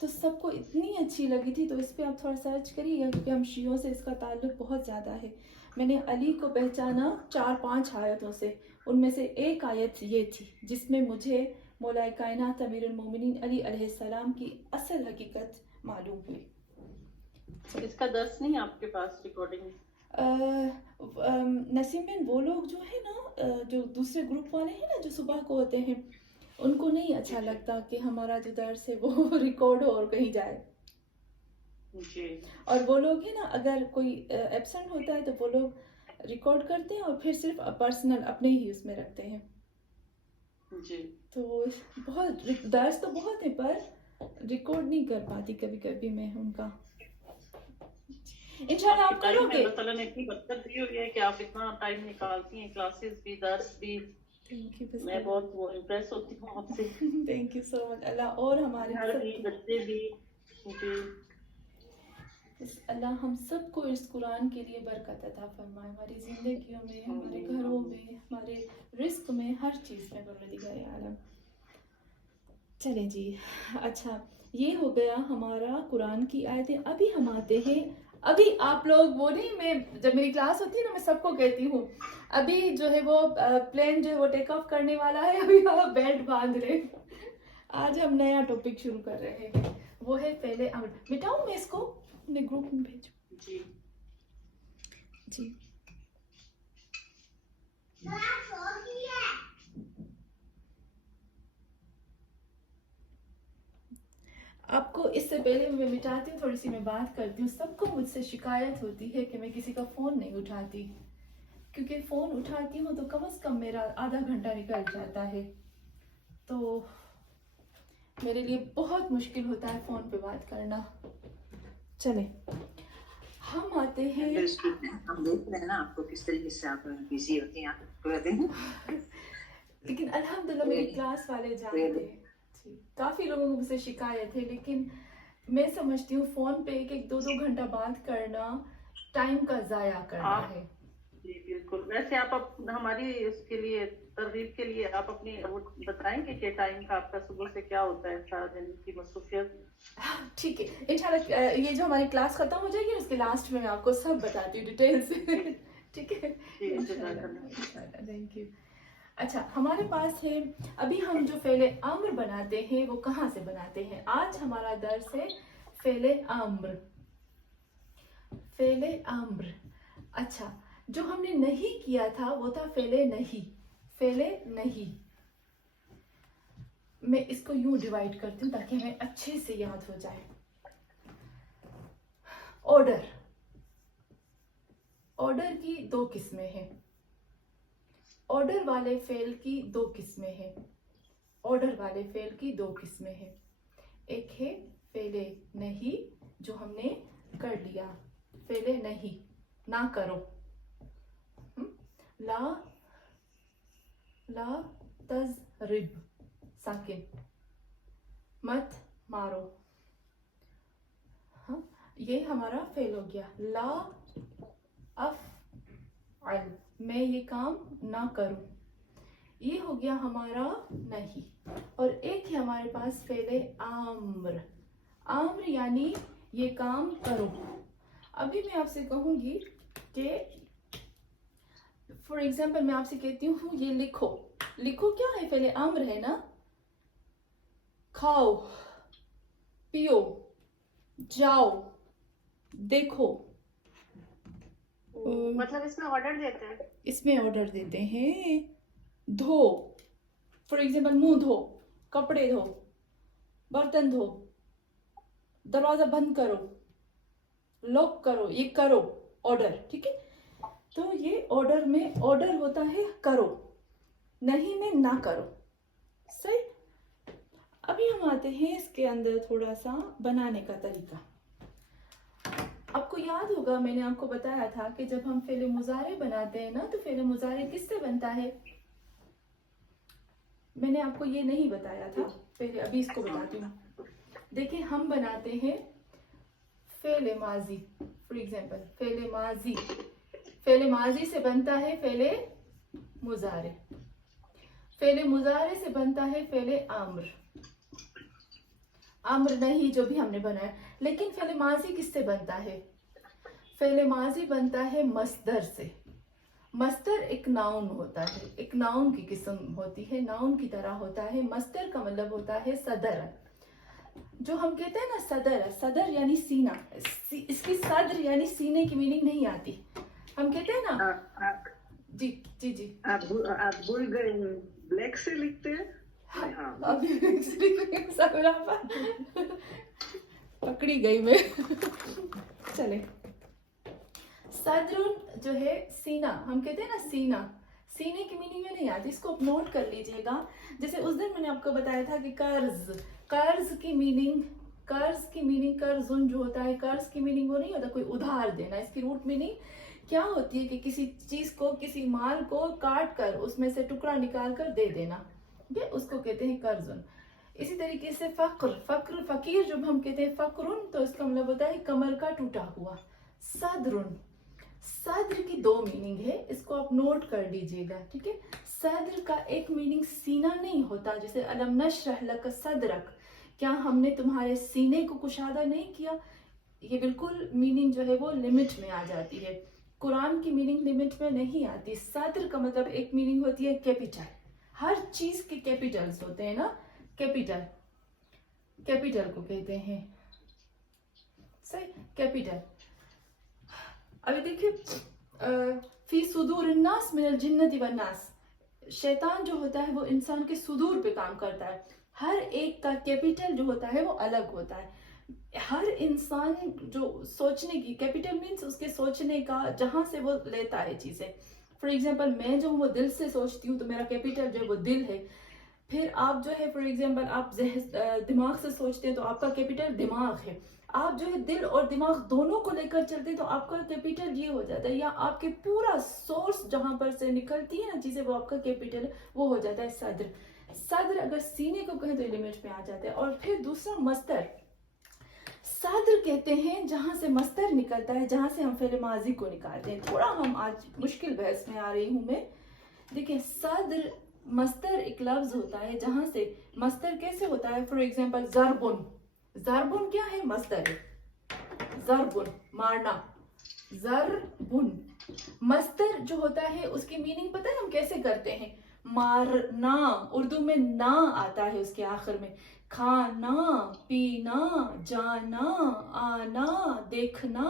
तो सबको इतनी अच्छी लगी थी। तो इस पर आप थोड़ा सर्च करिएगा, क्योंकि हम शियों से इसका ताल्लुक बहुत ज़्यादा है। मैंने अली को पहचाना 4-5 आयतों से, उनमें से एक आयत ये थी जिसमें मुझे मौला कायनात अमीरुल मोमिनीन अली अलैहिस्सलाम की असल हकीकत मालूम हुई। इसका 10 नहीं आपके पास रिकॉर्डिंग? नसीम, वो लोग जो है ना, जो दूसरे ग्रुप वाले हैं ना, जो सुबह को होते हैं, उनको नहीं अच्छा लगता कि हमारा जो दर्स है वो रिकॉर्ड हो और कहीं जाए। जी। और वो लोग है ना, अगर कोई एब्सेंट होता है तो वो लोग रिकॉर्ड करते हैं और फिर सिर्फ पर्सनल अपने ही उसमें रखते हैं। जी। तो बहुत दर्स तो बहुत है, पर रिकॉर्ड नहीं कर पाती कभी कभी मैं उनका। इंशाल्लाह आप करोगे। अल्लाह ताला ने इतनी बरकत दी हुई है कि आप इतना टाइम निकालती हैं, क्लासेस भी, दर्स भी। मैं बहुत वो इम्प्रेस होती हूँ आपसे। Thank you so much. Allah और हमारे घर भी, बच्चे भी। जी। अल्लाह हम सबको इस कुरान के लिए बरकत अता फरमाए, हमारी जिंदगियों में, हमारे घरों में, हमारे रिस्क में, हर चीज़ में परवरदिगार आलम। चलें जी, अच्छा ये हो गया हमारा कुरान की आयतें। अभी हम आते हैं, अभी आप लोग वो नहीं, मैं जब मेरी क्लास होती है ना, मैं सबको कहती हूँ अभी जो है वो प्लेन जो है वो टेक ऑफ करने वाला है, अभी हम बेल्ट बांध रहे। आज हम नया टॉपिक शुरू कर रहे हैं, वो है पहले अमल। मिटाऊँ मैं इसको, अपने ग्रुप में भेजूँ? जी। जी आपको इससे पहले मैं मिटाती हूँ, थोड़ी सी मैं बात करती हूँ. सबको मुझसे शिकायत होती है कि मैं किसी का फ़ोन नहीं उठाती, क्योंकि फ़ोन उठाती हूँ तो कम से कम मेरा आधा घंटा निकल जाता है. तो मेरे लिए बहुत मुश्किल होता है फ़ोन पे बात करना. चले हम आते हैं. हम देख रहे हैं ना आपको किस तरीके से आप बिजी होती हैं पूरा दिन. लेकिन अल्हम्दुलिल्लाह मेरी क्लास वाले जानते हैं. काफ़ी लोगों को मुझसे शिकायत है, लेकिन मैं समझती हूँ फ़ोन पे 1-2 घंटा बात करना टाइम का ज़ाया करना है. जी बिल्कुल. वैसे आप हमारी इसके लिए तरगीब के लिए आप अपनी वो बताएंगे कि टाइम का आपका सुबह से क्या होता है, सारा दिन की मसरूफियत. ठीक है, इंशाल्लाह ये जो हमारी क्लास खत्म हो जाएगी उसके लास्ट में मैं आपको सब बताती हूँ डिटेल से. ठीक है, थैंक यू. अच्छा, हमारे पास है अभी हम जो फेले अम्र बनाते हैं वो कहाँ से बनाते हैं. आज हमारा दर्स है फेले अम्र. फेले अम्र. अच्छा, जो हमने नहीं किया था वो था फेले नहीं. फेले नहीं मैं इसको यूं डिवाइड करती हूँ ताकि हमें अच्छे से याद हो जाए. ऑर्डर. ऑर्डर की 2 किस्में हैं. ऑर्डर वाले फेल की 2 किस्में हैं. ऑर्डर वाले फेल की 2 किस्में हैं. एक है फेले नहीं, जो हमने कर लिया. फेले नहीं, ना करो. ला तज़रिब साकिन, मत मारो. हाँ, ये हमारा फेल हो गया. ला अफ़अल, मैं ये काम ना करूं. ये हो गया हमारा नहीं. और एक है हमारे पास फेले आम्र. आम्र यानी ये काम करो. अभी मैं आपसे कहूंगी कि फॉर एग्जाम्पल मैं आपसे कहती हूँ ये लिखो. लिखो क्या है? फेले आम्र है ना. खाओ, पियो, जाओ, देखो. मतलब इसमें ऑर्डर देते हैं. इसमें ऑर्डर देते हैं. धो, फॉर एग्जाम्पल मुंह धो, कपड़े धो, बर्तन धो, दरवाजा बंद करो, लॉक करो. ये करो ऑर्डर. ठीक है, तो ये ऑर्डर में ऑर्डर होता है करो, नहीं में ना करो. सही. अभी हम आते हैं इसके अंदर थोड़ा सा बनाने का तरीका. आपको याद होगा मैंने आपको बताया था कि जब हम फेले मुजारे बनाते हैं ना, तो फेले मुजारे किससे बनता है. मैंने आपको ये नहीं बताया था पहले, अभी इसको बताती हूँ. देखिए, हम बनाते हैं फेले माजी. फॉर एग्जाम्पल फेले माजी. फेले माजी से बनता है फेले मुजारे. फेले मुजारे से बनता है फेले आम्र. आम्र नहीं जो भी हमने बनाया. लेकिन फेले माजी किससे बनता है? फेले माजी बनता है मस्दर से. मस्दर एक नाउन होता है, एक नाउन की किस्म होती है, नाउन की तरह होता है. मस्दर का मतलब होता है सदर. जो हम कहते हैं ना सदर, सदर यानी सीना. इसकी सदर यानी सीने की मीनिंग नहीं आती. हम कहते हैं ना. जी जी जी. आप भूल गए, ब्लैक से लिखते हैं. हाँ, अभी पकड़ी गई मैं. चले. सदरुन जो है सीना, हम कहते हैं ना सीना. सीने की मीनिंग में नहीं आती. इसको आप नोट कर लीजिएगा. जैसे उस दिन मैंने आपको बताया था कि कर्ज. कर्ज की मीनिंग कर्जुन जो होता है, कर्ज की मीनिंग वो नहीं होता कोई उधार देना. इसकी रूट मीनिंग क्या होती है कि किसी चीज को, किसी माल को काट कर उसमें से टुकड़ा निकाल कर दे देना. ये उसको कहते हैं कर्जुन. इसी तरीके से फक्र, फकीर जब हम कहते हैं फक्रुन, तो इसका मतलब होता है कमर का टूटा हुआ. सदरुन, सद्र की 2 मीनिंग है. इसको आप नोट कर लीजिएगा. ठीक है, सद्र का एक मीनिंग सीना नहीं होता. जैसे अलम नशरह लक सदरक, क्या हमने तुम्हारे सीने को कुशादा नहीं किया. ये बिल्कुल मीनिंग जो है वो लिमिट में आ जाती है. कुरान की मीनिंग लिमिट में नहीं आती. सद्र का मतलब एक मीनिंग होती है कैपिटल. हर चीज के कैपिटल्स होते हैं ना. कैपिटल, कैपिटल को कहते हैं. सही, कैपिटल. अभी देखिए फी सुदूर अन्नास मिनल जिन्नति वन्नास, शैतान जो होता है वो इंसान के सुदूर पे काम करता है। हर एक का कैपिटल जो होता है वो अलग होता है। हर इंसान जो सोचने की कैपिटल मीन्स उसके सोचने का, जहाँ से वो लेता है चीज़ें। फॉर एग्जांपल मैं जो हूँ वो दिल से सोचती हूँ तो मेरा कैपिटल जो है वो दिल है। फिर आप जो है फॉर एग्जांपल आप दिमाग से सोचते हैं तो आपका कैपिटल दिमाग है। आप जो है दिल और दिमाग दोनों को लेकर चलते हैं तो आपका कैपिटल ये हो जाता है, या आपके पूरा सोर्स जहाँ पर से निकलती है ना चीज़ें वो आपका कैपिटल वो हो जाता है सद्र। सद्र अगर सीने को कहें तो लिमिट में आ जाता है। और फिर दूसरा मस्तर, सद्र कहते हैं जहाँ से मस्तर निकलता है, जहाँ से हम फेल माजी को निकालते हैं। थोड़ा हम आज मुश्किल बहस में आ रही हूँ मैं। देखिए सद्र मस्तर एक लफ्ज होता है जहाँ से मस्तर कैसे होता है। फॉर एग्जांपल ज़रबुन, ज़रबुन क्या है, मस्तर है। ज़रबुन मारना, ज़रबुन मस्तर जो होता है उसकी मीनिंग पता है हम कैसे करते हैं, मारना। उर्दू में ना आता है उसके आखिर में, खाना, पीना, जाना, आना, देखना,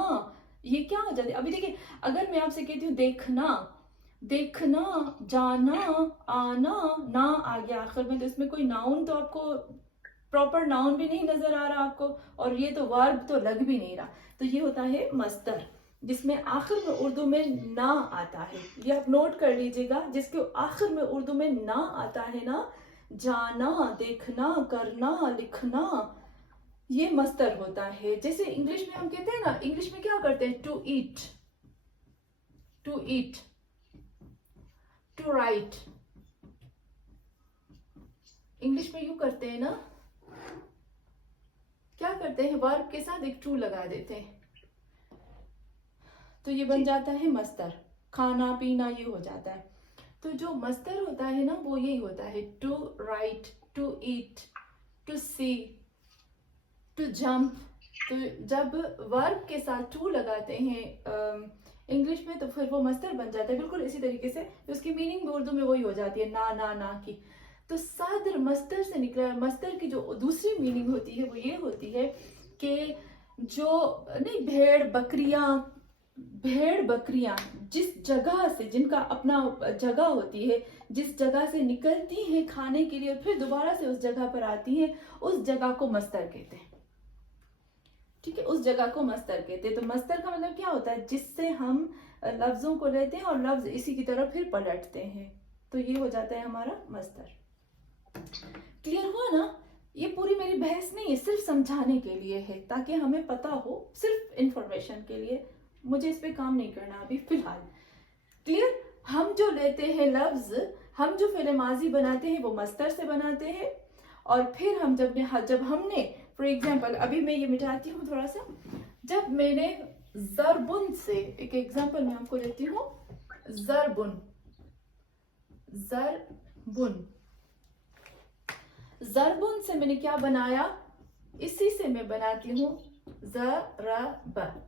ये क्या हो जाता है। अभी देखिए अगर मैं आपसे कहती हूँ देखना, देखना, जाना, आना, ना आ गया आखिर में तो इसमें कोई नाउन तो आपको प्रॉपर नाउन भी नहीं नजर आ रहा आपको, और ये तो वर्ब तो लग भी नहीं रहा। तो ये होता है मस्तर जिसमें आखिर में उर्दू में ना आता है। ये आप नोट कर लीजिएगा, जिसके आखिर में उर्दू में ना आता है ना, जाना, देखना, करना, लिखना, ये मस्तर होता है। जैसे इंग्लिश में हम कहते हैं ना, इंग्लिश में क्या करते हैं, to eat, to eat, to write, English में यूं करते हैं ना, क्या करते हैं वर्ब के साथ एक टू लगा देते हैं तो ये बन जाता है मस्तर। खाना पीना ये हो जाता है। तो जो मस्तर होता है ना वो यही होता है, to write, to eat, to see, to jump. तो जब वर्ब के साथ टू लगाते हैं इंग्लिश में तो फिर वो मस्तर बन जाता है। बिल्कुल इसी तरीके से उसकी मीनिंग भी उर्दू में वही हो जाती है, ना ना ना की। तो सद्र मस्तर से निकला है। मस्तर की जो दूसरी मीनिंग होती है वो ये होती है कि जो नहीं भेड़ बकरियां जिस जगह से, जिनका अपना जगह होती है, जिस जगह से निकलती हैं खाने के लिए और फिर दोबारा से उस जगह पर आती हैं, उस जगह को मस्तर कहते हैं। ठीक है, उस जगह को मस्तर कहते हैं। तो मस्तर का मतलब क्या होता है, जिससे हम लफ्जों को लेते हैं और लफ्ज इसी की तरफ फिर पलटते हैं, तो ये हो जाता है हमारा मस्तर। क्लियर हुआ ना? ये पूरी मेरी बहस नहीं है, सिर्फ समझाने के लिए है ताकि हमें पता हो, सिर्फ इंफॉर्मेशन के लिए। मुझे इस पे काम नहीं करना अभी फिलहाल। क्लियर? हम जो लेते हैं लफ्ज, हम जो फेल माजी बनाते हैं वो मस्तर से बनाते हैं। और फिर हम जब हमने फॉर एग्जांपल, अभी मैं ये मिटाती हूँ थोड़ा सा, जब मैंने ज़रबुन से एक एग्जांपल मैं आपको देती हूँ, ज़रबुन, ज़रबुन, ज़रबुन से मैंने क्या बनाया, इसी से मैं बनाती हूँ ज़रब।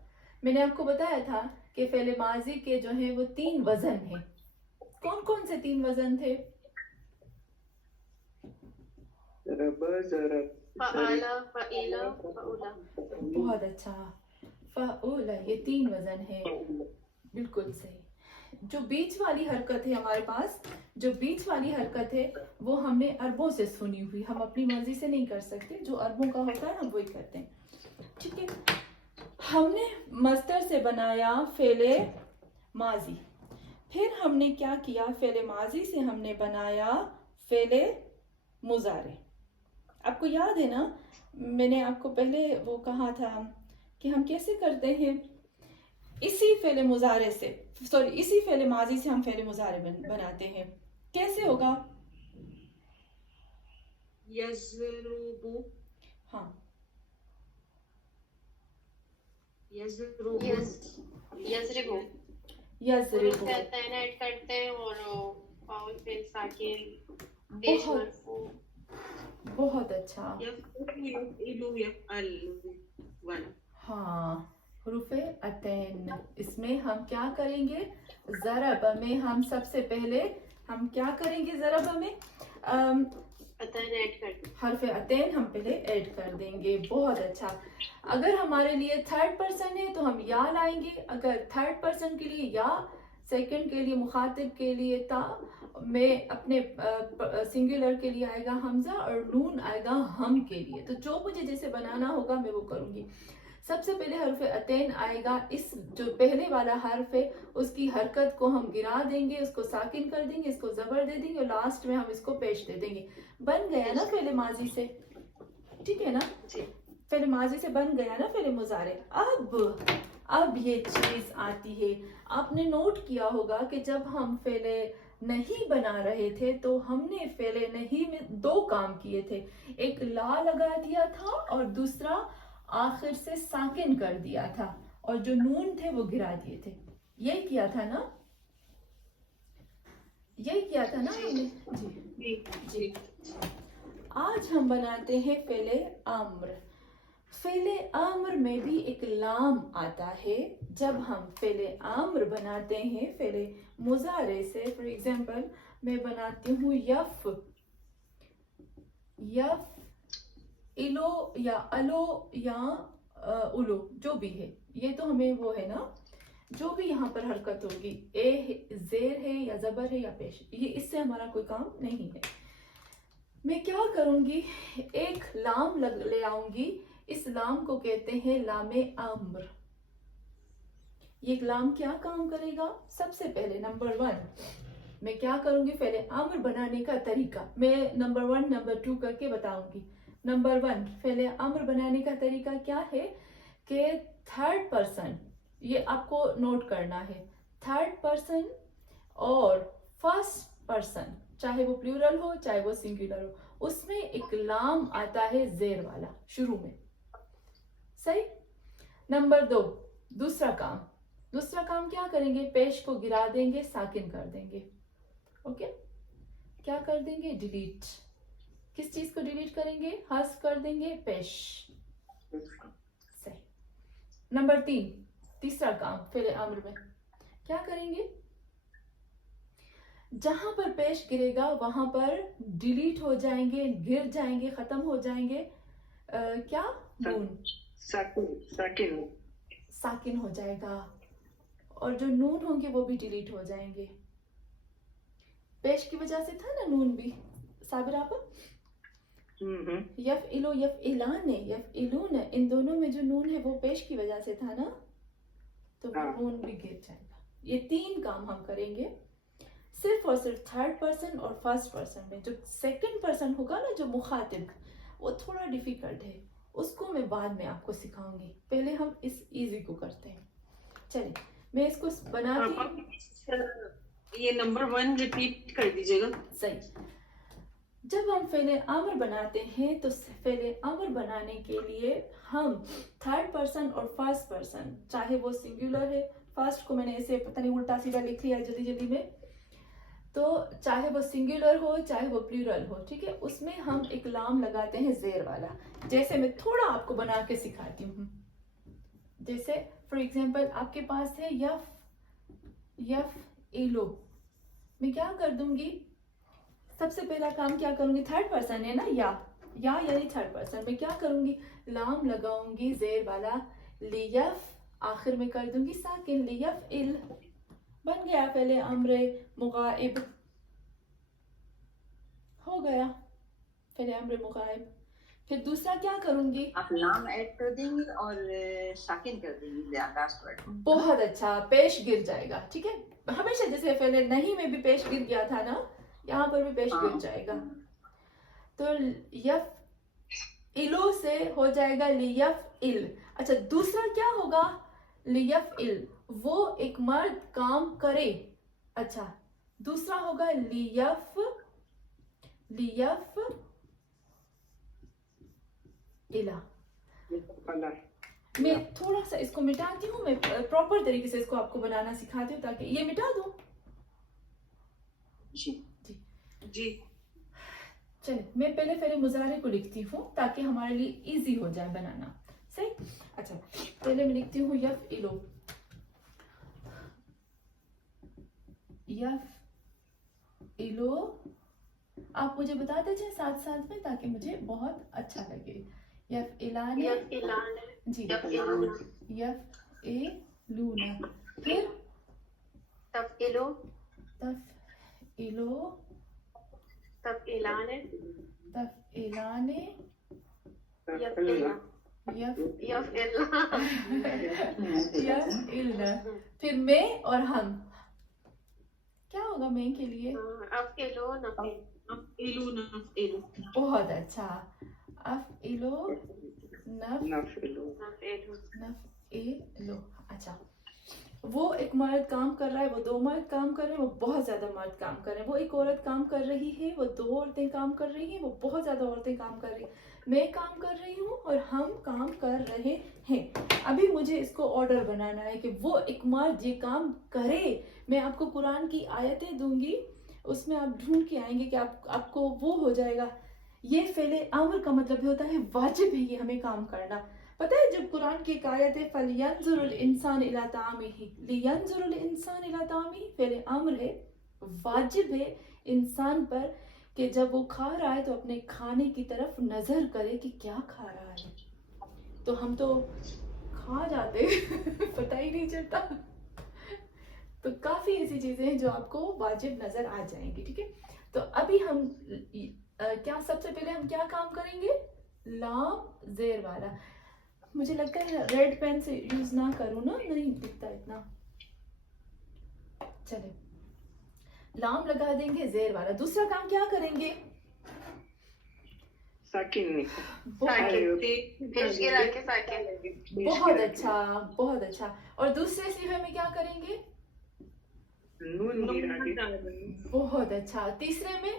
मैंने आपको बताया था कि फेल माजी के जो है वो 3 वजन हैं। कौन कौन से 3 वजन थे? फ़अला, फ़ईला, फ़उला। बहुत अच्छा, फ़उला, ये 3 वजन है, बिल्कुल सही। जो बीच वाली हरकत है हमारे पास, जो बीच वाली हरकत है वो हमने अरबों से सुनी हुई, हम अपनी मर्जी से नहीं कर सकते, जो अरबों का होता है हम वही करते हैं। ठीक है, हमने मस्तर से बनाया फेले माजी, फिर हमने क्या किया, फेले माजी से हमने बनाया फेले मुजारे। आपको याद है ना, मैंने आपको पहले वो कहा था कि हम कैसे करते हैं, इसी फेले मुजारे से, सॉरी इसी फेले माजी से हम फेले मुजारे बनाते हैं। कैसे होगा? यज़रुबु, हाँ, यज़रुबु, यज़रिबु, यज़रिबु, ऐड करते हैं और फाउल फिर साकिन, पेश मरफू। बहुत अच्छा, यफ़इलु, यफ़अल वाला। हाँ, हुरूफे अतैन। इसमें हम क्या करेंगे, ज़रब में हम सबसे पहले हम क्या करेंगे, ज़रब में अतैन ऐड कर, हरफ अतैन हम पहले ऐड कर देंगे। बहुत अच्छा। अगर हमारे लिए 3rd पर्सन है तो हम या लाएंगे, अगर 3rd पर्सन के लिए या सेकंड के लिए मुखातिब के लिए ता, में अपने सिंगुलर के लिए आएगा हमजा और नून आएगा हम के लिए। तो जो मुझे जैसे बनाना होगा मैं वो करूँगी। सबसे पहले हर्फ अतैन आएगा, इस जो पहले वाला हर्फ है उसकी हरकत को हम गिरा देंगे, उसको साकिन कर देंगे, इसको जबर दे देंगे और लास्ट में हम इसको पेश दे देंगे। बन गया ना फेले माजी से, ठीक है ना, फेले माजी से बन गया ना फेले मुजारे। अब ये चीज आती है, आपने नोट किया होगा कि जब हम फेले नहीं बना रहे थे तो हमने फेले नहीं में दो काम किए थे, एक ला लगा दिया था और दूसरा आखिर से साकिन कर दिया था और जो नून थे वो गिरा दिए थे। यही किया था ना, यही किया था ना हमने। जी जी। आज हम बनाते हैं फेले आम्र। फेले आम्र में भी एक लाम आता है। जब हम फेले आम्र बनाते हैं फेले मुजारे से, फॉर एग्जाम्पल मैं बनाती हूँ यफ, यफ इलो या अलो या उलो, जो भी है, ये तो हमें वो है ना, जो भी यहाँ पर हरकत होगी, ए जेर है या जबर है या पेश, ये इससे हमारा कोई काम नहीं है। मैं क्या करूंगी, एक लाम ले आऊंगी, इस लाम को कहते हैं लामे आम्र। ये लाम क्या काम करेगा, सबसे पहले नंबर 1 मैं क्या करूंगी, पहले आम्र बनाने का तरीका मैं नंबर 1 नंबर 2 करके बताऊंगी। नंबर 1 पहले आम्र बनाने का तरीका क्या है कि थर्ड पर्सन, ये आपको नोट करना है, थर्ड पर्सन और फर्स्ट पर्सन, चाहे वो प्लूरल हो चाहे वो सिंगुलर हो, उसमें एक लाम आता है जेर वाला शुरू में, सही। नंबर 2 दूसरा काम क्या करेंगे, पेश को गिरा देंगे, साकिन कर देंगे। ओके, क्या कर देंगे, डिलीट। किस चीज को डिलीट करेंगे, हस कर देंगे, पेश, सही। नंबर 3 तीसरा काम फिर आम्र में क्या करेंगे, जहां पर पेश गिरेगा वहां पर डिलीट हो जाएंगे, गिर जाएंगे, खत्म हो जाएंगे, क्या, नून, साकिन हो जाएगा और जो नून होंगे वो भी डिलीट हो जाएंगे। पेश की वजह से था ना नून भी, साबिर आप यफ इलो यफ इलान है, यफ इलून है, इन दोनों में जो नून है वो पेश की वजह से था ना, तो नून भी गिर जाएगा। ये 3 काम हम करेंगे सिर्फ और सिर्फ थर्ड पर्सन और फर्स्ट पर्सन में। जो सेकंड पर्सन होगा ना, जो मुखातिब, वो थोड़ा डिफिकल्ट है, उसको मैं बाद में आपको सिखाऊंगी, पहले हम इस इजी को करते हैं। चलिए मैं इसको बनाती, ये नंबर 1 रिपीट कर दीजिएगा। सही। जब हम फेले आम्र बनाते हैं तो फेले आम्र बनाने के लिए हम थर्ड पर्सन और फर्स्ट पर्सन, चाहे वो सिंगुलर है, फर्स्ट को मैंने ऐसे पता नहीं उल्टा सीधा लिख लिया जल्दी जल्दी में, तो चाहे वो सिंगुलर हो चाहे वो प्लूरल हो, ठीक है, उसमें हम एक लाम लगाते हैं जेर वाला। जैसे मैं थोड़ा आपको बना के सिखाती हूँ, जैसे फॉर एग्जाम्पल आपके पास है यफ, यफ इलो, मैं क्या कर दूंगी, सबसे पहला काम क्या करूंगी, थर्ड पर्सन है ना, या यानी थर्ड पर्सन, मैं क्या करूंगी, लाम लगाऊंगी जेर वाला, लियफ, आखिर में कर दूंगी साकिन, लियफ इल, बन गया पहले अम्रे मुगाइब, हो गया पहले अम्रे मुगाइब। फिर दूसरा क्या करूंगी, आप लाम ऐड कर देंगी और साकिन कर देंगी लास्ट वर्ड। बहुत अच्छा, पेश गिर जाएगा, ठीक है, हमेशा जैसे पहले नहीं में भी पेश गिर गया था ना, यहाँ पर भी पेश गिर जाएगा। तो यफ इलो से हो जाएगा लियफ इल। अच्छा, दूसरा क्या होगा, लियफ इल, वो एक मर्द काम करे। अच्छा, दूसरा होगा लियफ, लियफ इला। मैं थोड़ा सा इसको मिटाती हूँ, मैं प्रॉपर तरीके से इसको आपको बनाना सिखाती हूँ ताकि ये मिटा दो। जी चलिए मैं पहले पहले मुजारे को लिखती हूँ ताकि हमारे लिए इजी हो जाए बनाना, सही। अच्छा, पहले मैं लिखती हूँ यफ इलो, यफ इलो, आप मुझे बता दीजिए साथ साथ में ताकि मुझे बहुत अच्छा लगे। यफ इलान, यफ इलान, जी, यफ इलान, यफ ए लूना, फिर تفعیلو تفعیلو تفعیلانے تفعیلانے یفعلنا یفعلنا یفعلنا پھر میں اور ہم کیا ہوگا میں کے لیے افعلو نفعل افعلوا نفعلوا. بہت اچھا افعلو نفعلو. نفعلو اچھا وہ ایک مرد کام کر رہا ہے وہ دو مرد کام کر رہے ہیں وہ بہت زیادہ مرد کام کر رہے ہیں وہ ایک عورت کام کر رہی ہے وہ دو عورتیں کام کر رہی ہیں وہ بہت زیادہ عورتیں کام کر رہی ہیں میں کام کر رہی ہوں اور ہم کام کر رہے ہیں ابھی مجھے اس کو آرڈر بنانا ہے کہ وہ ایک مرد یہ کام کرے میں آپ کو قرآن کی آیتیں دوں گی اس میں آپ ڈھونڈ کے آئیں گے کہ آپ کو وہ ہو جائے گا یہ فعل امر کا مطلب ہوتا ہے واجب ہے یہ ہمیں کام کرنا پتہ ہے جب قرآن کی ایک آیت ہے فَلْيَنْظُرُ الْإِنسَانُ إِلَىٰ طَعَامِهِ لِيَنْظُرُ الْإِنسَانُ إِلَىٰ طَعَامِهِ فعل امر ہے واجب ہے انسان پر کہ جب وہ کھا رہا ہے تو اپنے کھانے کی طرف نظر کرے کہ کیا کھا رہا ہے تو ہم تو کھا جاتے پتہ ہی نہیں چلتا تو کافی ایسی چیزیں ہیں جو آپ کو واجب نظر آ جائیں گی ٹھیک ہے تو ابھی ہم کیا سب سے پہلے ہم کیا کام کریں گے لام زیر والا مجھے لگتا ہے ریڈ پین سے یوز نہ کروں نا نہیں دکھتا اتنا چلے لام لگا دیں گے زیر والا دوسرا کام کیا کریں گے ساکن پیش گرا کے ساکن بہت اچھا اور دوسرے صیغے میں کیا کریں گے نون گرا کے بہت اچھا تیسرے میں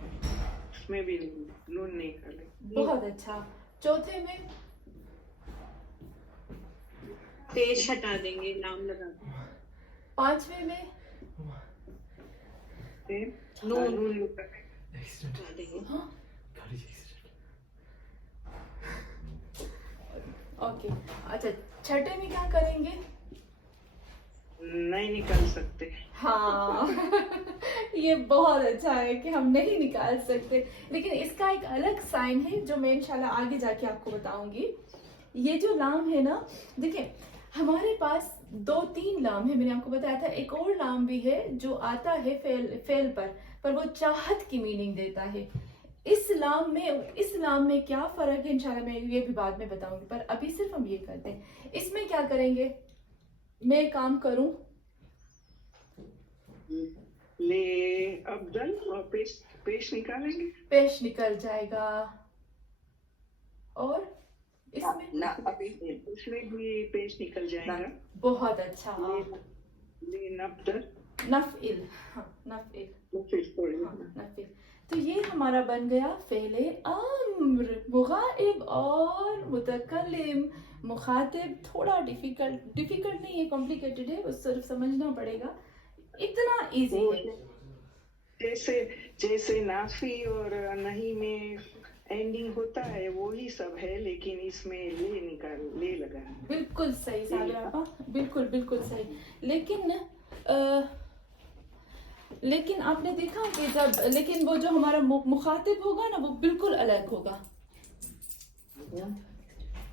اس میں بھی نون نہیں کرے بہت اچھا چوتھے میں پیش ہٹا دیں گے لام لگا دیں گے. پانچویں میں نون ہٹا دیں گے. اوکے اچھا چھٹے میں کیا کریں گے نہیں نکال سکتے ہاں یہ بہت اچھا ہے کہ ہم نہیں نکال سکتے لیکن اس کا ایک الگ سائن ہے جو میں انشاءاللہ آگے جا کے آپ کو بتاؤں گی یہ جو لام ہے نا دیکھیں ہمارے پاس 2-3 لام ہے میں نے آپ کو بتایا تھا ایک اور لام بھی ہے جو آتا ہے فعل پر وہ چاہت کی میننگ دیتا ہے اس لام میں کیا فرق ہے انشاءاللہ میں یہ بھی بعد میں بتاؤں گی پر ابھی صرف ہم یہ کرتے ہیں اس میں کیا کریں گے میں کام کروں لے افضل اور پیش نکالیں گے پیش نکل جائے گا اور اس میں اس میں بھی پیش نکل جائے گا بہت اچھا لے نفدر نفعل ہاں نفعل ہاں نفعل تو یہ ہمارا بن گیا فعل امر مغائب اور متکلم مخاطب تھوڑا ڈیفیکلٹ نہیں ہے کمپلیکیٹڈ ہے اس صرف سمجھنا پڑے گا اتنا ایزی ہے جیسے نافی اور نہیں میں اینڈنگ ہوتا ہے وہی سب ہے لیکن اس میں لے لگا بالکل صحیح ساگر آپا بالکل صحیح لیکن آپ نے دیکھا کہ لیکن وہ جو ہمارا مخاطب ہوگا نا وہ بالکل الگ ہوگا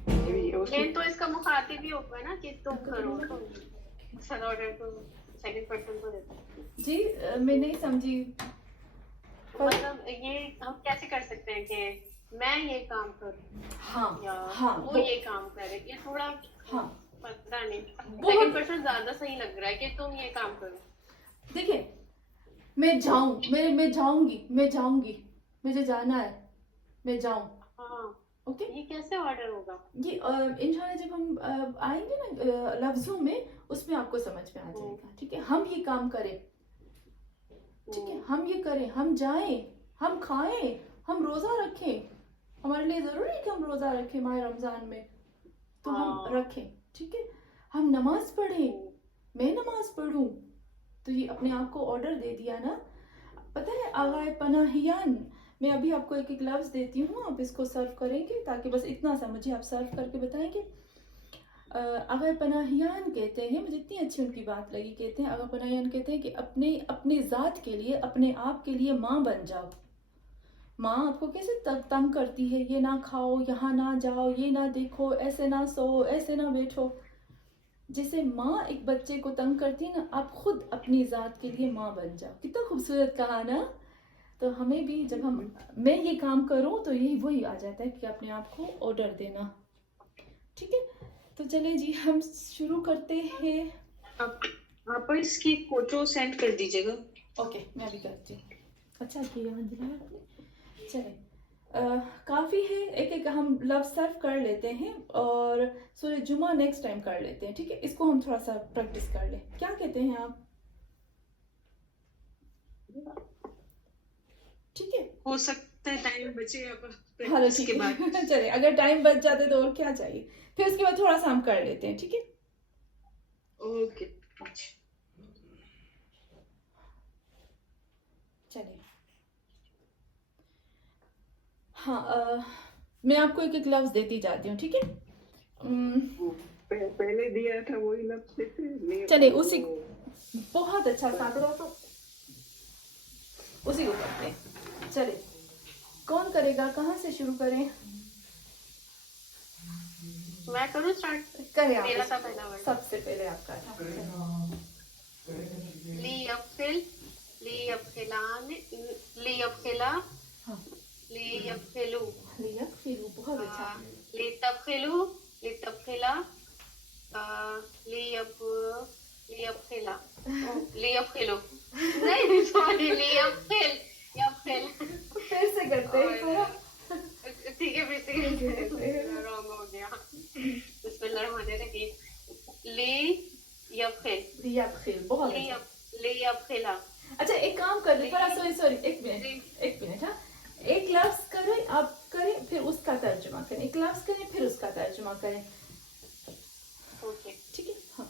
تو اس کا مخاطب ہی ہوگا نا کہ تم کرو مثلا آرڈر تو سیکنڈ پرسن کو دیتا جی میں نہیں سمجھی مطلب یہ ہم کیسے کر سکتے ہیں کہ میں یہ کام کروں ہاں وہ یہ کام کرے یہ تھوڑا پتہ نہیں سیکنڈ پرسن زیادہ صحیح لگ رہا ہے کہ تم یہ کام کرو دیکھیں میں جاؤں گی مجھے جانا ہے میں جاؤں اوکے یہ کیسے آرڈر ہوگا یہ انشاءاللہ جب ہم آئیں گے نا لفظوں میں اس میں آپ کو سمجھ میں آ جائے گا ٹھیک ہے ہم یہ کام کریں ٹھیک ہے ہم یہ کریں ہم جائیں ہم کھائیں ہم روزہ رکھیں ہمارے لیے ضروری ہے کہ ہم روزہ رکھیں ماہ رمضان میں تو ہم رکھیں ٹھیک ہے ہم نماز پڑھیں میں نماز پڑھوں تو یہ اپنے آپ کو آرڈر دے دیا نا پتہ ہے آغائے پناہیان میں ابھی آپ کو ایک لفظ دیتی ہوں آپ اس کو سرو کریں گے تاکہ بس اتنا سا مجھے آپ سرو کر کے بتائیں گے آغائے پناہیان کہتے ہیں مجھے اتنی اچھی ان کی بات لگی کہتے ہیں آغائے پناہیان کہتے ہیں کہ اپنے ذات کے لیے اپنے آپ کے لیے ماں بن جاؤ ماں آپ کو کیسے تنگ کرتی ہے یہ نہ کھاؤ یہاں نہ جاؤ یہ نہ دیکھو ایسے نہ سو ایسے نہ بیٹھو جیسے ماں ایک بچے کو تنگ کرتی ہے نا, آپ خود اپنی ذات کے لیے ماں بن جاؤ. کتنا خوبصورت کہا نا. تو ہمیں بھی جب میں یہ کام کروں تو یہی وہی آ جاتا ہے کہ اپنے آپ کو آرڈر دینا. ٹھیک ہے, تو چلے جی ہم شروع کرتے ہیں. آپ اس کی فوٹو سینڈ کر دیجیے گا. اوکے, میں بھی کرتی ہوں. اچھا کہ یہاں دلایا آپ نے. چلیں, کافی ہے, ایک ایک ہم لفظ صرف کر لیتے ہیں اور سورہ جمعہ نیکسٹ ٹائم کر لیتے ہیں. ٹھیک ہے, اس کو ہم تھوڑا سا پریکٹس کر لیں. کیا کہتے ہیں آپ؟ ٹھیک ہے, ہو سکتا ہے ٹائم بچے آپ ہاں پریکٹس ٹھیک کے بعد. ہے. چلے, اگر ٹائم بچ جاتے تو اور کیا چاہیے, پھر اس کے بعد تھوڑا سا ہم کر لیتے ہیں. ٹھیک ہے, اوکے. چلیے. ہاں, میں آپ کو ایک ایک لفظ دیتی جاتی ہوں. ٹھیک ہے, پہلے دیا تھا وہی لفظ سے. چلے اسی, بہت اچھا ساتھ تو اسی کو کرتے ہیں. چلے, کون کرے گا, کہاں سے شروع کریں؟ میں کروں اسٹارٹ؟ کریں میرا آپ, تھا پہلا ورڈ. سب سے پہلے آپ کا تھا. لیفل, لیفلان, لیفلا, ہاں, لیفلو, لیکفلو, بہت اچھا. لیتفلو, لیتفلا, لیفلا, لیفلو, نہیں سوری, لیفل, یفل. پھر سے کرتے ہیں. ٹھیک ہے, پھر سے رانگ ہو گیا. بسم اللہ الرحمن الرحیم. لیفل, لیکفل, بہت اچھا. لیفلا. اچھا, ایک کام کر لیں, سوری, ایک منٹ. ہاں, ایک لفظ کریں, آپ کریں, پھر اس کا ترجمہ کریں. ایک لفظ کریں, پھر اس کا ترجمہ کریں. اوکے, ٹھیک ہے. ہاں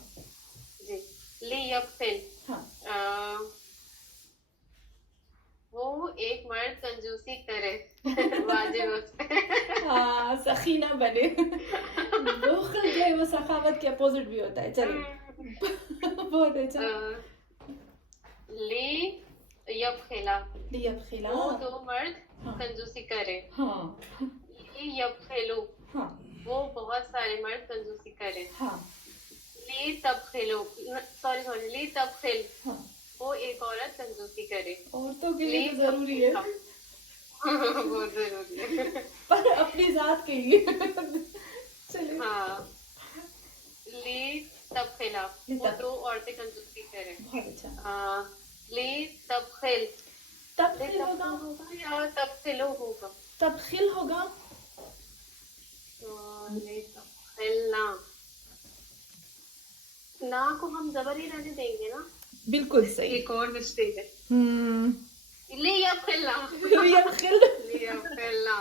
جی. لیفل, ہاں, وہ ایک مرد کنجوسی کرے. واجب اس پہ. ہاں, سخینہ بنے. بخل جو ہے وہ سخاوت کے اپوزٹ بھی ہوتا ہے. چلیں, بہت اچھا. لیفلا, لیبخلا, وہ دو مرد کنجوسی کرے. ہاں, لیفلو, ہاں, وہ بہت سارے مرد کنجوسی کرے. ہاں, لیتبخلو, سوری, لیتبخل, ہاں. وہ ایک عورت کنجوسی کرے. عورتوں کے لیے تو ضروری ہے, بہت ضروری ہے. پر اپنی ذات کے لیے. چلے. ہاں, لیتبخلا, وہ دو عورتیں کنجوسی کرے. بہت اچھا. لیتبخل, تبخل ہوگا, یا تبخلو ہوگا. تبخل ہوگا. لیتبخلنا, نا کو ہم زبر ہی رہنے دیں گے نا. بالکل صحیح. ایک اور مسٹیک ہے. لیبخلنا, لیبخل, لیبخلنا.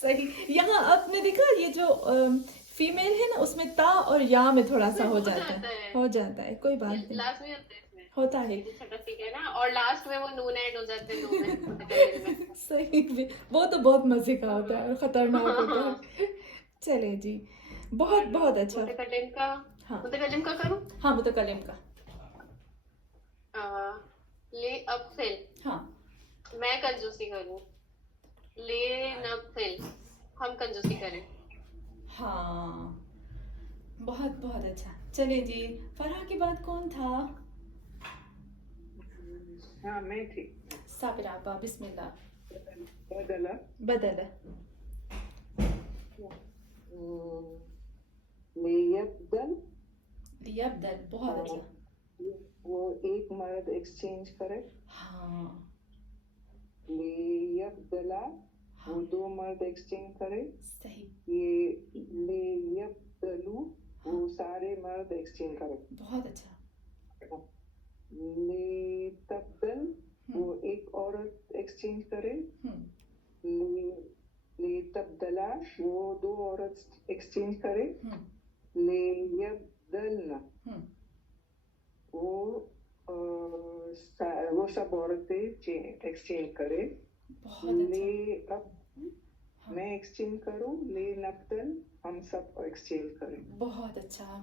صحیح. یہاں آپ نے دیکھا یہ جو فیمیل ہے نا, اس میں تا اور یا میں تھوڑا سا ہو جاتا ہے. کوئی بات نہیں, لاسٹ میں ہوتا ہے, اس میں ہوتا ہے. چھوٹا ٹھیک ہے نا, اور لاسٹ میں وہ نون ایڈ ہو جاتے ہیں, نون میں. صحیح بھی, وہ تو بہت مزے کا ہوتا ہے اور خطرناک ہوتا ہے. چلے جی, بہت بہت اچھا. متکلم کا, ہاں, متکلم کا کروں. ہاں, متکلم کا. لیبخل, ہاں, میں کنجوسی کروں. لینبخل, ہم کنجوسی کریں. ہاں, بہت بہت اچھا. چلے جی, فرحہ کے بعد کون تھا؟ ہاں, میں تھی. صابر آپا, بسم اللہ. بدلا, بدل, لیبدل, لیبدل, بہت اچھا. وہ ایک مرد ایکسچینج کرے. ہاں, لیبدلا, وہ دو مرد ایکسچینج کرے. صحیح. یہ لیبدلو, وہ سارے مرد ایکسچینج کرے. بہت اچھا. لیتبدل, وہ ایک عورت ایکسچینج کرے. لیتبدلا, وہ دو عورت ایکسچینج کرے. لیبدلنا, وہ سب عورتیں ایکسچینج کرے. میں ایکسچینج کروں. لینبدل, ہم سب ایکسچینج کریں. بہت اچھا,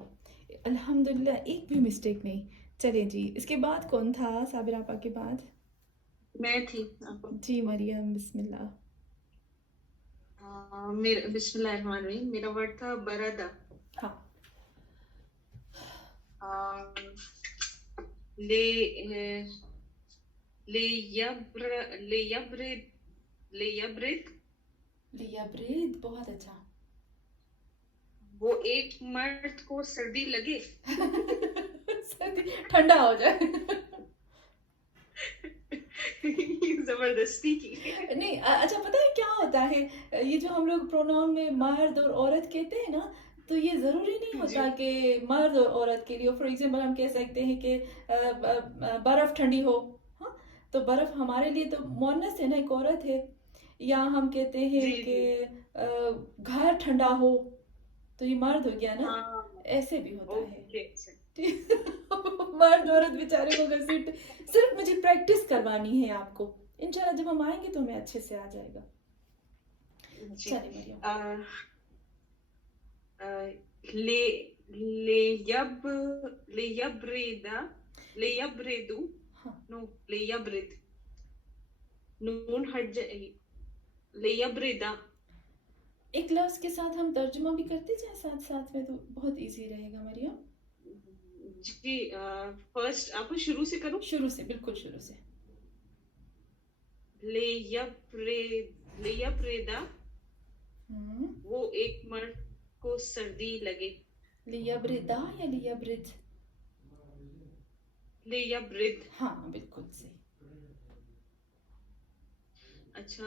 الحمدللہ, ایک بھی مسٹیک نہیں. چلے جی, اس کے بعد کون تھا صابر آپا کے بعد؟ میں تھی. جی مریم, بسم اللہ. بسم اللہ الرحمن الرحیم. میرا ورڈ تھا بردا. ہاں, ले लेयब्रिद लिया ब्रीद, बहुत अच्छा। वो एक मर्द को सर्दी लगे। ठंडा हो जाए। जबरदस्ती की। नहीं अच्छा, पता है क्या होता है, ये जो हम लोग प्रोनाउन में मर्द और औरत कहते हैं ना, तो ये जरूरी नहीं होता कि मर्द और औरत के लिए। फॉर एग्जाम्पल हम कह सकते हैं कि बर्फ ठंडी हो, हाँ, तो बर्फ हमारे लिए तो मुअन्नस है ना, एक औरत है। या हम कहते हैं कि घर ठंडा हो, तो ये मर्द हो गया ना, ऐसे भी होता है। मर्द औरत बेचारे को घसीट, सिर्फ मुझे प्रैक्टिस करवानी है आपको, इंशाल्लाह जब हम आएंगे तो हमें अच्छे से आ जाएगा। चलिए मरियम। लेयब्रिदु, नो लेयब्रिद, नून हट जाएगी, लेयब्रिदा। एक लफ्ज के साथ हम तर्जुमा भी करते जाए साथ साथ में, तो बहुत इजी रहेगा मरियम। जी फर्स्ट आप शुरू से करो। शुरू से, बिल्कुल शुरू से। लेयब्रिदा, वो एक मर्द को सर्दी लगे। लियब्रिदा या लियब्रिद? लेयब्रिद। हाँ बिल्कुल सही। अच्छा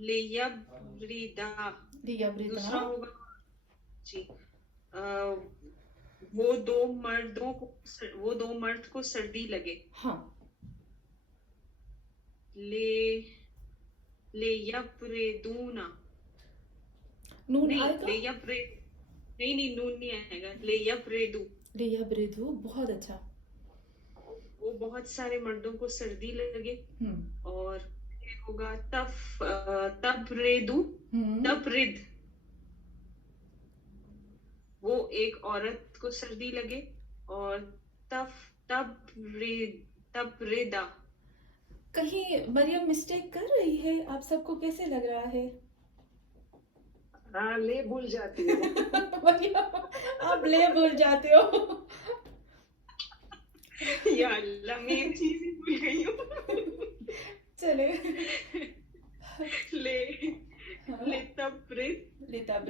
लेयब्रिदा, लियब्रिदा दूसरा होगा जी वो दो मर्द को सर्दी लगे। हाँ। लेयब्रिदूना, नून नहीं आएगा? नहीं नून नहीं आएगा। लेयब्रिदू, लियब्रिदू, बहुत अच्छा। वो बहुत सारे मर्दों को सर्दी लगे। और ये होगा तबरिद, वो एक औरत को सर्दी लगे। और तबरिदा। कहीं मरियम मिस्टेक कर रही है? आप सबको कैसे लग रहा है? हाँ, ले भूल जाती हो। मरियम आप ले भूल जाते हो। या अल्लाह, मैं एक चीज ही भूल गई हूँ। चले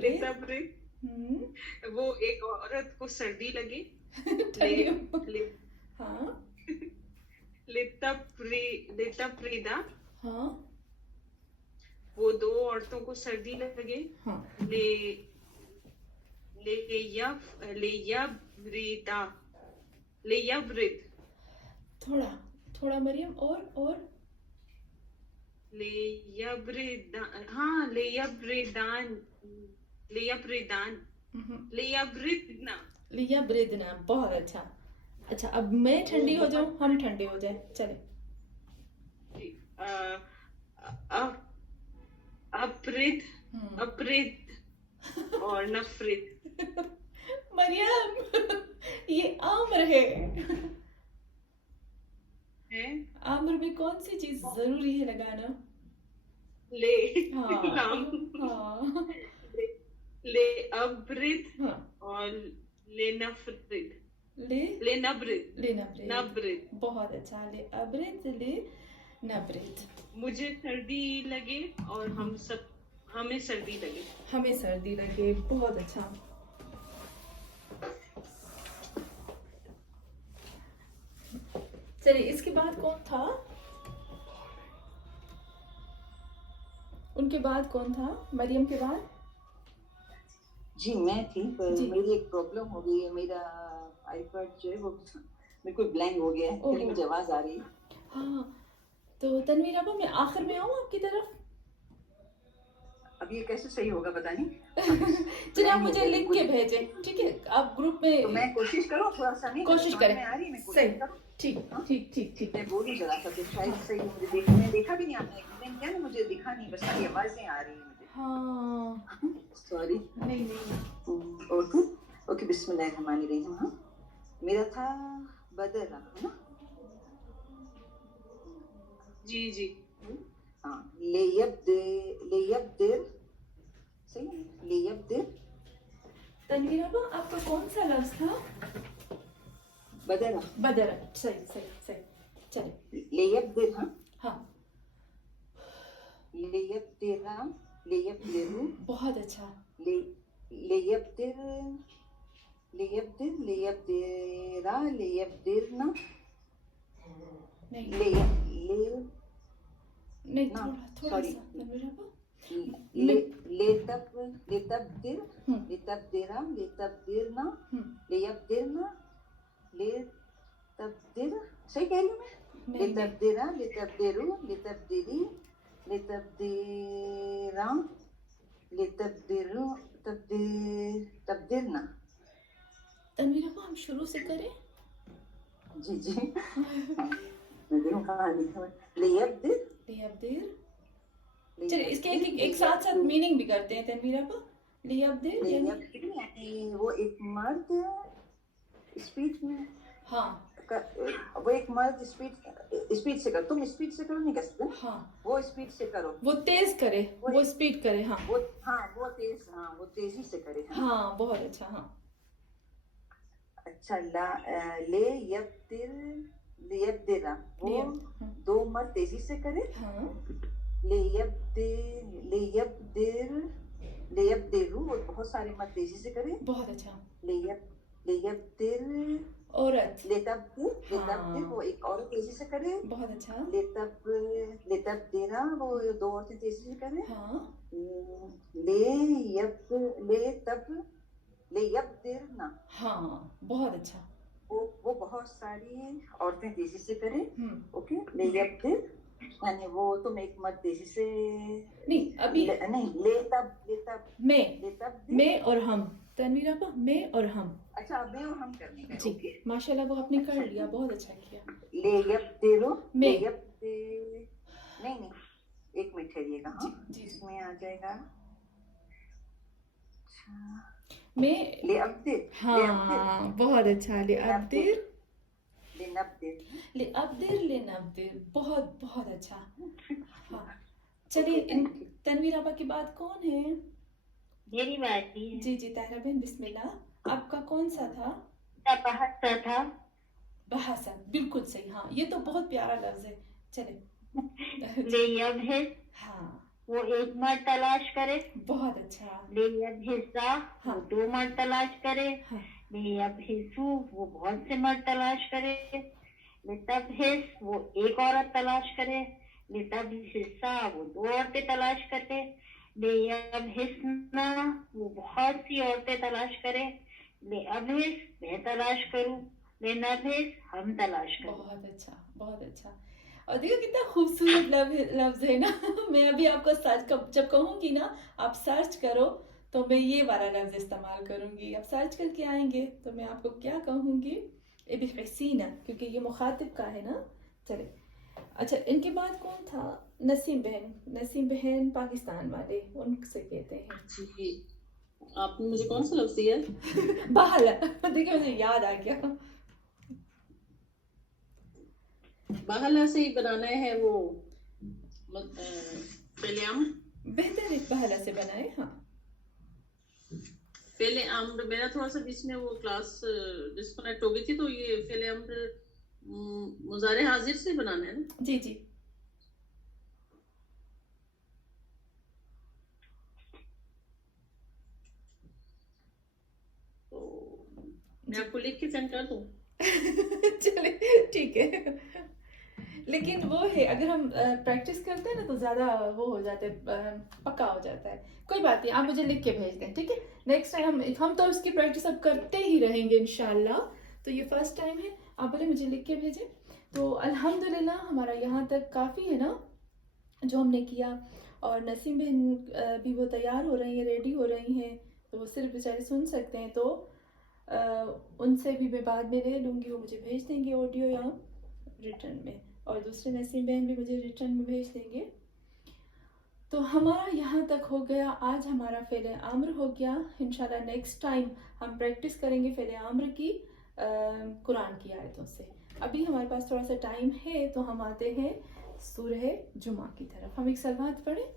लेतब्रिद, वो एक औरत को सर्दी लगे। हाँ। लेतब्रिदा, हाँ। वो दो औरतों को सर्दी लगे। हाँ। लेयब्रिद, थोड़ा मरियम, और लियब्रिदना, बहुत अच्छा। अच्छा अब मैं ठंडी हो जाऊं, हम ठंडे हो जाए, चले। अप्रिद और नफरिद। मरियम ये आम्र है। आम्र में कौन सी चीज जरूरी है लगाना? ले। हाँ। ले अब्रिद। हाँ। और ले नफरिद। ले नब्रिद, बहुत अच्छा। ले अब्रिद, ले नब्रिद। मुझे सर्दी लगे और हमें सर्दी लगे। हमें सर्दी लगे, बहुत अच्छा। चलिए इसके बाद कौन था? उनके बाद कौन था? मरियम के बाद? जी मैं थी, पर मेरी एक प्रॉब्लम हो गई है। मेरा आईपैड जो है वो बिल्कुल ब्लैंक हो गया है, खाली मुझे आवाज आ रही है। हाँ तो तनवीर आपा, मैं आखिर में आऊँ आपकी तरफ? अब ये कैसे सही होगा पता नहीं। चलिए आप मुझे लिख के भेजें, ठीक है? आप ग्रुप में तो मैं कोशिश करूँ, थोड़ा सा नहीं कोशिश करें। आ रही, मैं सही, कोशिश करूँ। ठीक। मैं बोल नहीं चला सकती, शायद सही मुझे मैंने देखा भी नहीं, आपने एक्सप्लेन किया ना, मुझे दिखा नहीं, बस सारी आवाजें आ रही है मुझे। हाँ सॉरी। नहीं। ओके बिस्मिल्लाहिर्रहमानिर्रहीम। हाँ मेरा था बदर, है ना? जी। हाँ, लेयब्दिर, सही है? लेयब्दिर تنویر ابا آپ کا کون سا لفظ تھا؟ بدرا بدر. صحیح صحیح صحیح. چلے. لیبدر ہاں ہاں لیبدرا لیبدرو بہت اچھا. لیبدر لیبدر لیبدرا لیبدرنا نہیں نہیں نا، تھوڑا sorry. سا تنویر ابا. لیتبدر لیتبدرا لیتبدرنا لیبدرنا لیتبدر صحیح کہہ رہی ہوں میں؟ نہیں لیتبدرا لیتبدرو لیتبدری لیتبدرا لیتبدرو تبدرنا. تنویر ابا ہم شروع سے کریں. جی جی میں دیکھوں کہاں لکھا ہے. لیبدر لیبدر. چلے اس کے ایک ساتھ ساتھ میننگ بھی کرتے ہیں تنویر ابا. لیبدر یعنی یعنی وہ ایک مرد اسپیچ میں ہاں وہ ایک مرد اسپیڈ سے کرو. تم اسپیڈ سے کرو نہیں کر سکتے. ہاں وہ اسپیڈ سے کرو. وہ تیز کرے وہ اسپیڈ کرے. ہاں وہ تیزی سے کرے. ہاں بہت اچھا. ہاں اچھا لے یبدر لیبدرا وہ دو مرد تیزی سے کرے. ہاں لیبدرو وہ بہت سارے مرد تیزی سے کرے. بہت اچھا. لیبدر عورت. لیتبدر وہ ایک عورت تیزی سے کرے. بہت اچھا. لیتبدرا وہ دو عورتیں تیزی سے کرے. ہاں لیبدرنا ہاں بہت اچھا. وہ بہت ساری عورتیں تیزی سے کریں. ہم اوکے لیبدر یعنی وہ تم ایک مرد تیزی سے نہیں ابھی نہیں میں اور ہم. تنویر ابا میں اور ہم. اچھا میں اور ہم کرنے کا. جی ماشاءاللہ وہ آپ نے کر لیا. بہت اچھا کیا. لیبدرو میں نہیں ایک منٹ ٹھہریے گا. ہاں جی اس میں آ جائے گا میں لیبدر. ہاں بہت اچھا. لیبدر لنبدر لنبدر بہت بہت اچھا. ہاں چلیے تنویر ابا کی بات کون ہے؟ میری بات ہی جی جی طاہرہ بہن بسم اللہ. آپ کا کون سا تھا؟ بحثہ تھا. بحثہ بالکل صحیح. ہاں یہ تو بہت پیارا لفظ ہے. چلے لیبحث ہاں وہ ایک مرد تلاش کرے. بہت اچھا. لیبحثا وہ دو مرد تلاش کرے. لیبحثو وہ بہت سے مرد تلاش کرے. لتبحث وہ ایک عورت تلاش کرے. لتبحثا وہ دو عورتیں تلاش کرے. لیبحثنا وہ بہت سی عورتیں تلاش کرے. لیبحث میں تلاش کروں. لنبحث ہم تلاش کریں. بہت اچھا بہت اچھا. اور دیکھو کتنا خوبصورت لفظ ہے نا. میں ابھی آپ کو سرچ جب کہوں گی نا آپ سرچ کرو تو میں یہ والا لفظ استعمال کروں گی. آپ سرچ کر کے آئیں گے تو میں آپ کو کیا کہوں گی؟ ابحثینا کیونکہ یہ مخاطب کا ہے نا. چلے اچھا ان کے بعد کون تھا؟ نسیم بہن پاکستان والے ان سے کہتے ہیں. جی آپ نے مجھے کون سا لفظ دیا؟ بہلا دیکھیں مجھے یاد آ گیا. بہلا سے ہی بنانا ہے وہ پہلے امر. بہتر ایک بہلا سے بنائے. ہاں پہلے امر میرا تھوڑا سا بیچ میں وہ کلاس ڈسکنیکٹ ہو گئی تھی تو یہ پہلے امر مضارع حاضر سے بنانا ہے نا. جی جی تو میں آپ کو لکھ کے سینڈ کر دوں. چلے ٹھیک ہے. لیکن وہ ہے اگر ہم پریکٹس کرتے ہیں نا تو زیادہ وہ ہو جاتا ہے پکا ہو جاتا ہے. کوئی بات نہیں آپ مجھے لکھ کے بھیج دیں. ٹھیک ہے نیکسٹ ٹائم ہم تو اس کی پریکٹس اب کرتے ہی رہیں گے انشاءاللہ. تو یہ فرسٹ ٹائم ہے آپ بولے مجھے لکھ کے بھیجیں. تو الحمدللہ ہمارا یہاں تک کافی ہے نا جو ہم نے کیا. اور نسیم بہن بھی وہ تیار ہو رہی ہیں ریڈی ہو رہی ہیں تو وہ صرف بیچارے سن سکتے ہیں. تو ان سے بھی میں بعد میں لے لوں گی. وہ مجھے بھیج دیں گے آڈیو یا ریٹرن میں. اور دوسرے نسیم بہن بھی مجھے ریٹرن میں بھیج دیں گے. تو ہمارا یہاں تک ہو گیا. آج ہمارا فعل امر ہو گیا. انشاءاللہ نیکسٹ ٹائم ہم پریکٹس کریں گے فعل امر کی قرآن کی آیتوں سے. ابھی ہمارے پاس تھوڑا سا ٹائم ہے تو ہم آتے ہیں سورہ جمعہ کی طرف. ہم ایک سلوات پڑھیں.